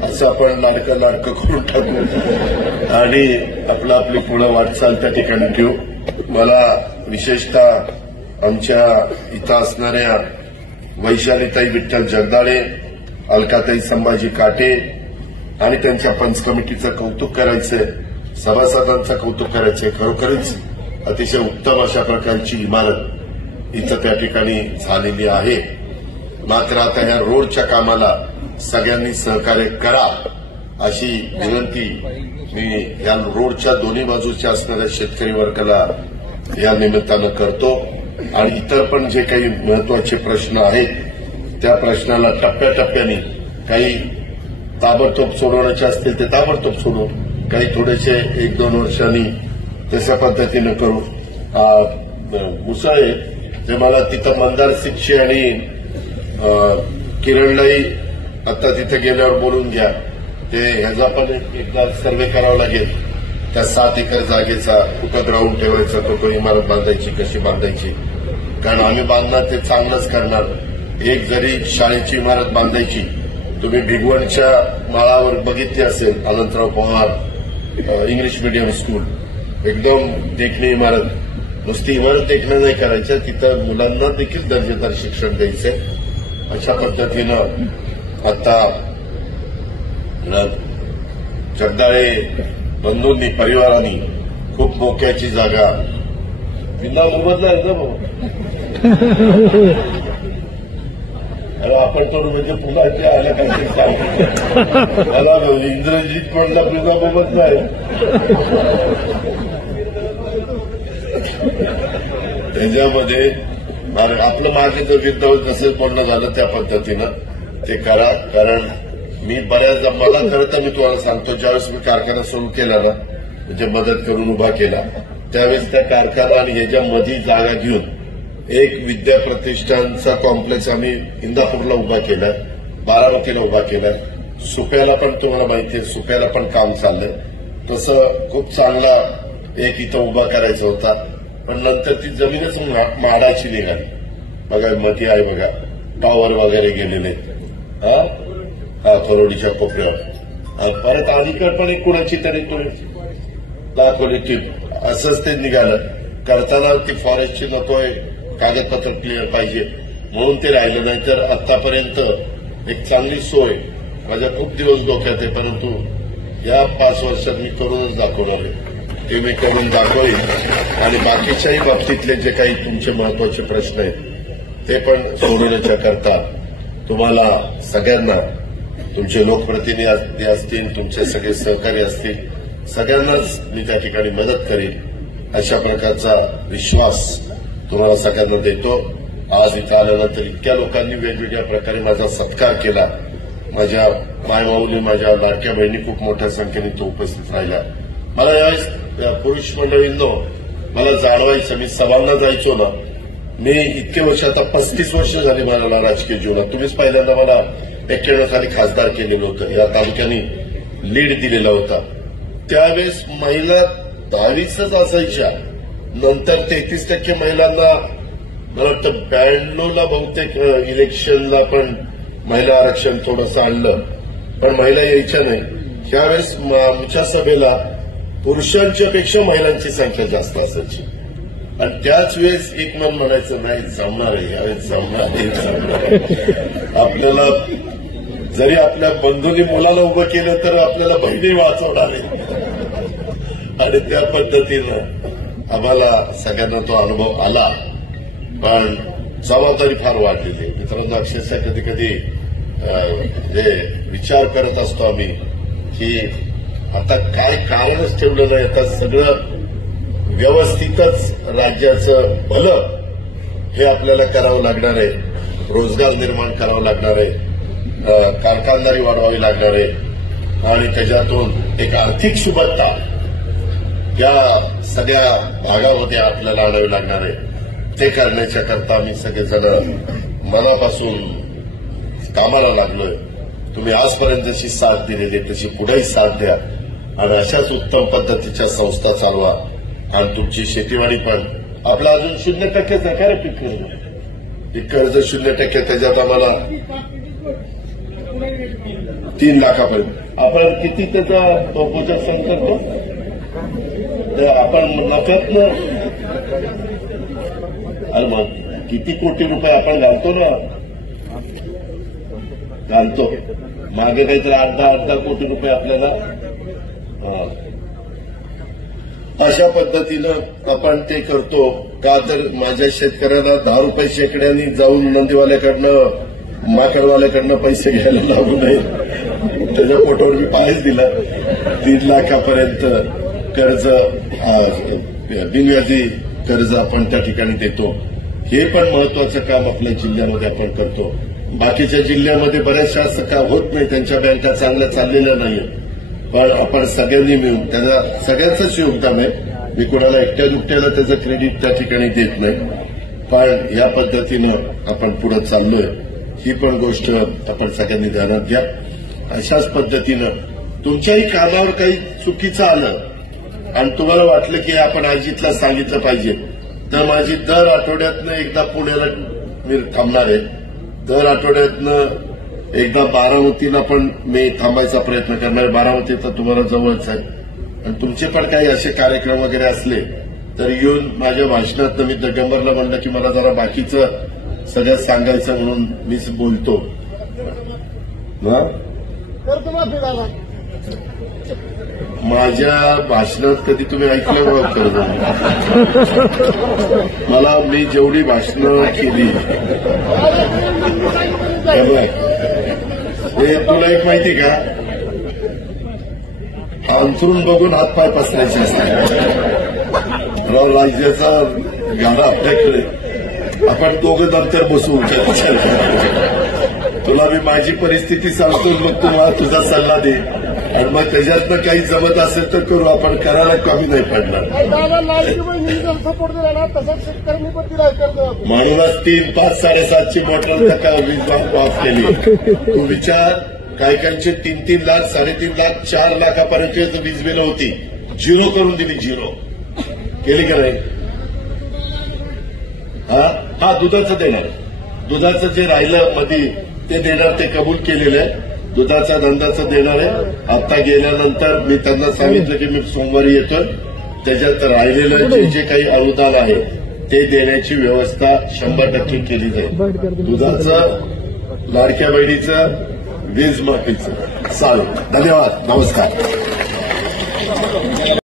असं आपण लाडकं करून टाकू आणि आपली पुढं वाटचाल त्या ठिकाणी ठेवू. मला विशेषतः आमच्या इथं असणाऱ्या वैशालीताई विठ्ठल जगदाळे, अलकाताई संभाजी काटे आणि त्यांच्या पंच कमिटीचं कौतुक करायचंय, सभासदांचं कौतुक करायचंय. खरोखरच अतिशय उत्तम अशा प्रकारची इमारत इथं त्या ठिकाणी झालेली आहे. मात्र आता या रोडच्या कामाला सगळ्यांनी सहकार्य करा अशी विनंती मी या रोडच्या दोन्ही बाजूच्या असणाऱ्या शेतकरी वर्गाला या निमित्तानं करतो. आणि इतर पण जे काही महत्वाचे प्रश्न आहेत त्या प्रश्नाला टप्प्याटप्प्याने, काही ताबडतोब सोडवण्याचे असतील ते ताबडतोब सोडू, काही थोडेसे 1-2 वर्षांनी तशा पद्धतीनं करू. मुसळे जे मला तिथं मंदार सिंगशी आणि किरणलाही आता तिथे गेल्यावर बोलून घ्या. ते ह्याचा पण एकदा सर्व्हे करावा लागेल. त्या 7 एकर जागेचा कुठं ग्राउंड ठेवायचा, तो इमारत बांधायची, कशी बांधायची कारण आम्ही बांधणार ते चांगलंच करणार. एक जरी शाळेची इमारत बांधायची, तुम्ही भिगवणच्या माळावर बघितली असेल, Anantrao Pawar English medium school, एकदम देखणी इमारत. नुसती इमारत देखणं नाही करायचं, तिथं मुलांना देखील दर्जेदार शिक्षण द्यायचंय. अशा पद्धतीनं आता जगदाळे बंधूंनी परिवारांनी खूप मोक्याची जागा बिंदा मोबदला आहे ना भाऊ. आपण थोडं म्हणजे पुन्हा ते आल्या काहीतरी सांग मला इंद्रजित म्हणला बिंदा मोबदला आहे. त्याच्यामध्ये आपलं मागे जर विद्यार्थी जसं बोलणं झालं त्या पद्धतीनं ते करा. कारण मी बऱ्याचदा मला खरं तर मी तुम्हाला सांगतो, ज्यावेळेस मी कारखाना सुरू केला ना, म्हणजे मदत करून उभा केला, त्यावेळेस त्या कारखाना आणि ह्याच्यामध्ये जागा घेऊन एक विद्या प्रतिष्ठानचा कॉम्प्लेक्स आम्ही इंदापूरला उभा केला, बारामतीला उभा केला, सुप्याला पण तुम्हाला माहिती आहे, सुप्याला पण काम चाललंय. तसं खूप चांगला एक इथं उभा करायचा होता, पण नंतर ती जमीनच माडाची निघाली. बघा मध्ये आहे बघा, टॉवर वगैरे गेलेले थरोडीच्या कोपऱ्यावर. परत अलीकड पण एक कुणाची तरी दाखवली, असंच ते निघालं. करताना ती फॉरेस्टची नकोय, कागदपत्र क्लिअर पाहिजे म्हणून ते राहिलं. नाही तर आतापर्यंत एक चांगली सोय माझ्या खूप दिवस डोक्यात आहे, परंतु या 5 वर्षात मी करूनच दाखवणार आहे. ते मी करून दाखवेन. आणि बाकीच्याही बाबतीतले जे काही तुमचे महत्वाचे प्रश्न आहेत ते पण सोडवण्याच्या करता तुम्हाला सगळ्यांना, तुमचे लोकप्रतिनिधी असतील, तुमचे सगळे सहकारी असतील, सगळ्यांनाच मी त्या ठिकाणी मदत करेन अशा प्रकारचा विश्वास तुम्हाला सगळ्यांना देतो. आज इथं आल्यानंतर इतक्या लोकांनी वेगवेगळ्या प्रकारे माझा सत्कार केला. माझ्या मायमाऊली, माझ्या लाडक्या बहिणी खूप मोठ्या संख्येने तो उपस्थित राहिला. मला यावेळेस पुरुष मंडळींनो मला जाणवायचं, मी सभांना जायचो ना, मी इतके वर्ष, आता 35 वर्ष झाली मला राजकीय जीवनात. तुम्हीच पहिल्यांदा मला 91 साली खासदार केलेलं होतं, या तालुक्याने लीड दिलेला होता. त्यावेळेस महिला 10च असायच्या, नंतर 33% महिलांना, मला वाटतं 92ला बहुतेक इलेक्शनला पण महिला आरक्षण थोडंसं आणलं, पण महिला यायच्या नाही. त्यावेळेस आमच्या सभेला पुरुषांच्या पेक्षा महिलांची संख्या जास्त असायची. आणि त्याच वेळेस एक मन म्हणायचं, नाही जमणार आहे, यावेळेस जमणार आहे. आपल्याला जरी आपल्या बंधूंनी मुलाला उभं केलं तर आपल्याला बहिणी वाचवणार आहे. आणि त्या पद्धतीनं आम्हाला सगळ्यांना तो अनुभव आला. पण जबाबदारी फार वाढलेली आहे मित्रांनो. अक्षरशः कधी कधी विचार करत असतो आम्ही की आता काय कारणच ठेवलं नाही, आता सगळं व्यवस्थितच राज्याचं भलं हे आपल्याला करावं लागणार आहे. रोजगार निर्माण करावं लागणार आहे, कारखानदारी वाढवावी लागणार आहे आणि त्याच्यातून एक आर्थिक सुबत्ता या सगळ्या भागामध्ये आपल्याला आणावी लागणार आहे. ते करण्याच्या करता आम्ही सगळेजण मनापासून कामाला लागलोय. तुम्ही आजपर्यंत जशी साथ दिलेली तशी पुढेही साथ द्या आणि अशाच उत्तम पद्धतीच्या संस्था चालवा. आणि तुमची शेतीवाडी पण आपला अजून 0%च आहे का रे पीक कर्ज? पीक कर्ज 0%, त्याच्यात आम्हाला 3 लाखापर्यंत आपण किती त्याचा तो प्रोजेक्शन करतो, तर आपण नफ्यातनं अरे मग किती कोटी रुपये आपण घालतो ना, घालतो. मागे काहीतरी 8-10 कोटी रुपये आपल्याला. अशा पद्धतीनं आपण ते करतो का, तर माझ्या शेतकऱ्याला 10 रुपये शेकड्यांनी जाऊन नंदीवाल्याकडनं, माकडवाल्याकडनं पैसे घ्यायला लागू नये. त्याच्या पोटावर मी पायच दिला. 3 लाखापर्यंत कर्ज, बिनव्याजी कर्ज आपण त्या ठिकाणी देतो. हे पण महत्वाचं काम आपल्या जिल्ह्यामध्ये आपण करतो. बाकीच्या जिल्ह्यामध्ये बऱ्याचशा असं काम होत नाही, त्यांच्या बँका चांगल्या चाललेल्या नाहीये. पण आपण सगळ्यांनी मिळून, त्याला सगळ्यांचंच योगदान आहे. मी कोणाला एकट्या दुकट्याला त्याचं क्रेडिट त्या ठिकाणी देत नाही. पण या पद्धतीनं आपण पुढे चाललोय, ही पण गोष्ट आपण सगळ्यांनी ध्यानात घ्या. अशाच पद्धतीनं तुमच्याही कामावर काही चुकीचं आलं आणि तुम्हाला वाटलं की आपण आजीतला सांगितलं पाहिजे, तर माझी दर आठवड्यातनं एकदा पुण्याला मी थांबणार आहे. दर आठवड्यातनं एकदा बारामतीला पण मी थांबायचा प्रयत्न करणार. बारामती तर तुम्हाला जवळच आहे. आणि तुमचे पण काही असे कार्यक्रम वगैरे असले तर येऊन माझ्या भाषणात मी दिगंबरला म्हणलं की मला जरा बाकीचं सगळं सांगायचं म्हणून मीच बोलतो. माझ्या भाषणात कधी तुम्ही ऐकलं बघ कर्ज मला मी जेवढी भाषणं केली हे तुला एक माहिती का, अंथरून बघून हातपाय पसरायचे असतात. राज्याचा गाडा आपल्याकडे, आपण दोघं नंतर बसू. तुला मी माझी परिस्थिती सांगतो, मग तू मला तुझा सल्ला दे आणि मग त्याच्यातनं काही जमत असेल तर करू. आपण करायला कमी नाही पडणार. म्हणूनच 3, 5, 7.5ची मोटर वीज ऑफ केली. तू विचार, काही काहींचे 3-3 लाख, 3.5 लाख, 4 लाखापर्यंत वीज बिलं होती. 0 करून दिली. 0 केली का नाही? हा दुधाचं देणार. दुधाचं जे राहिलं मध्ये ते देणार, ते कबूल केलेलं आहे. दुधाचा धंदाचं देणार आहे. आता गेल्यानंतर मी त्यांना सांगितलं की मी सोमवारी येतोय. त्याच्यात राहिलेलं जे काही अनुदान आहे ते देण्याची व्यवस्था 100% केली जाईल. दुधाचं, लाडक्या बहिणीचं, वीज माफीचं. चालेल. धन्यवाद. नमस्कार.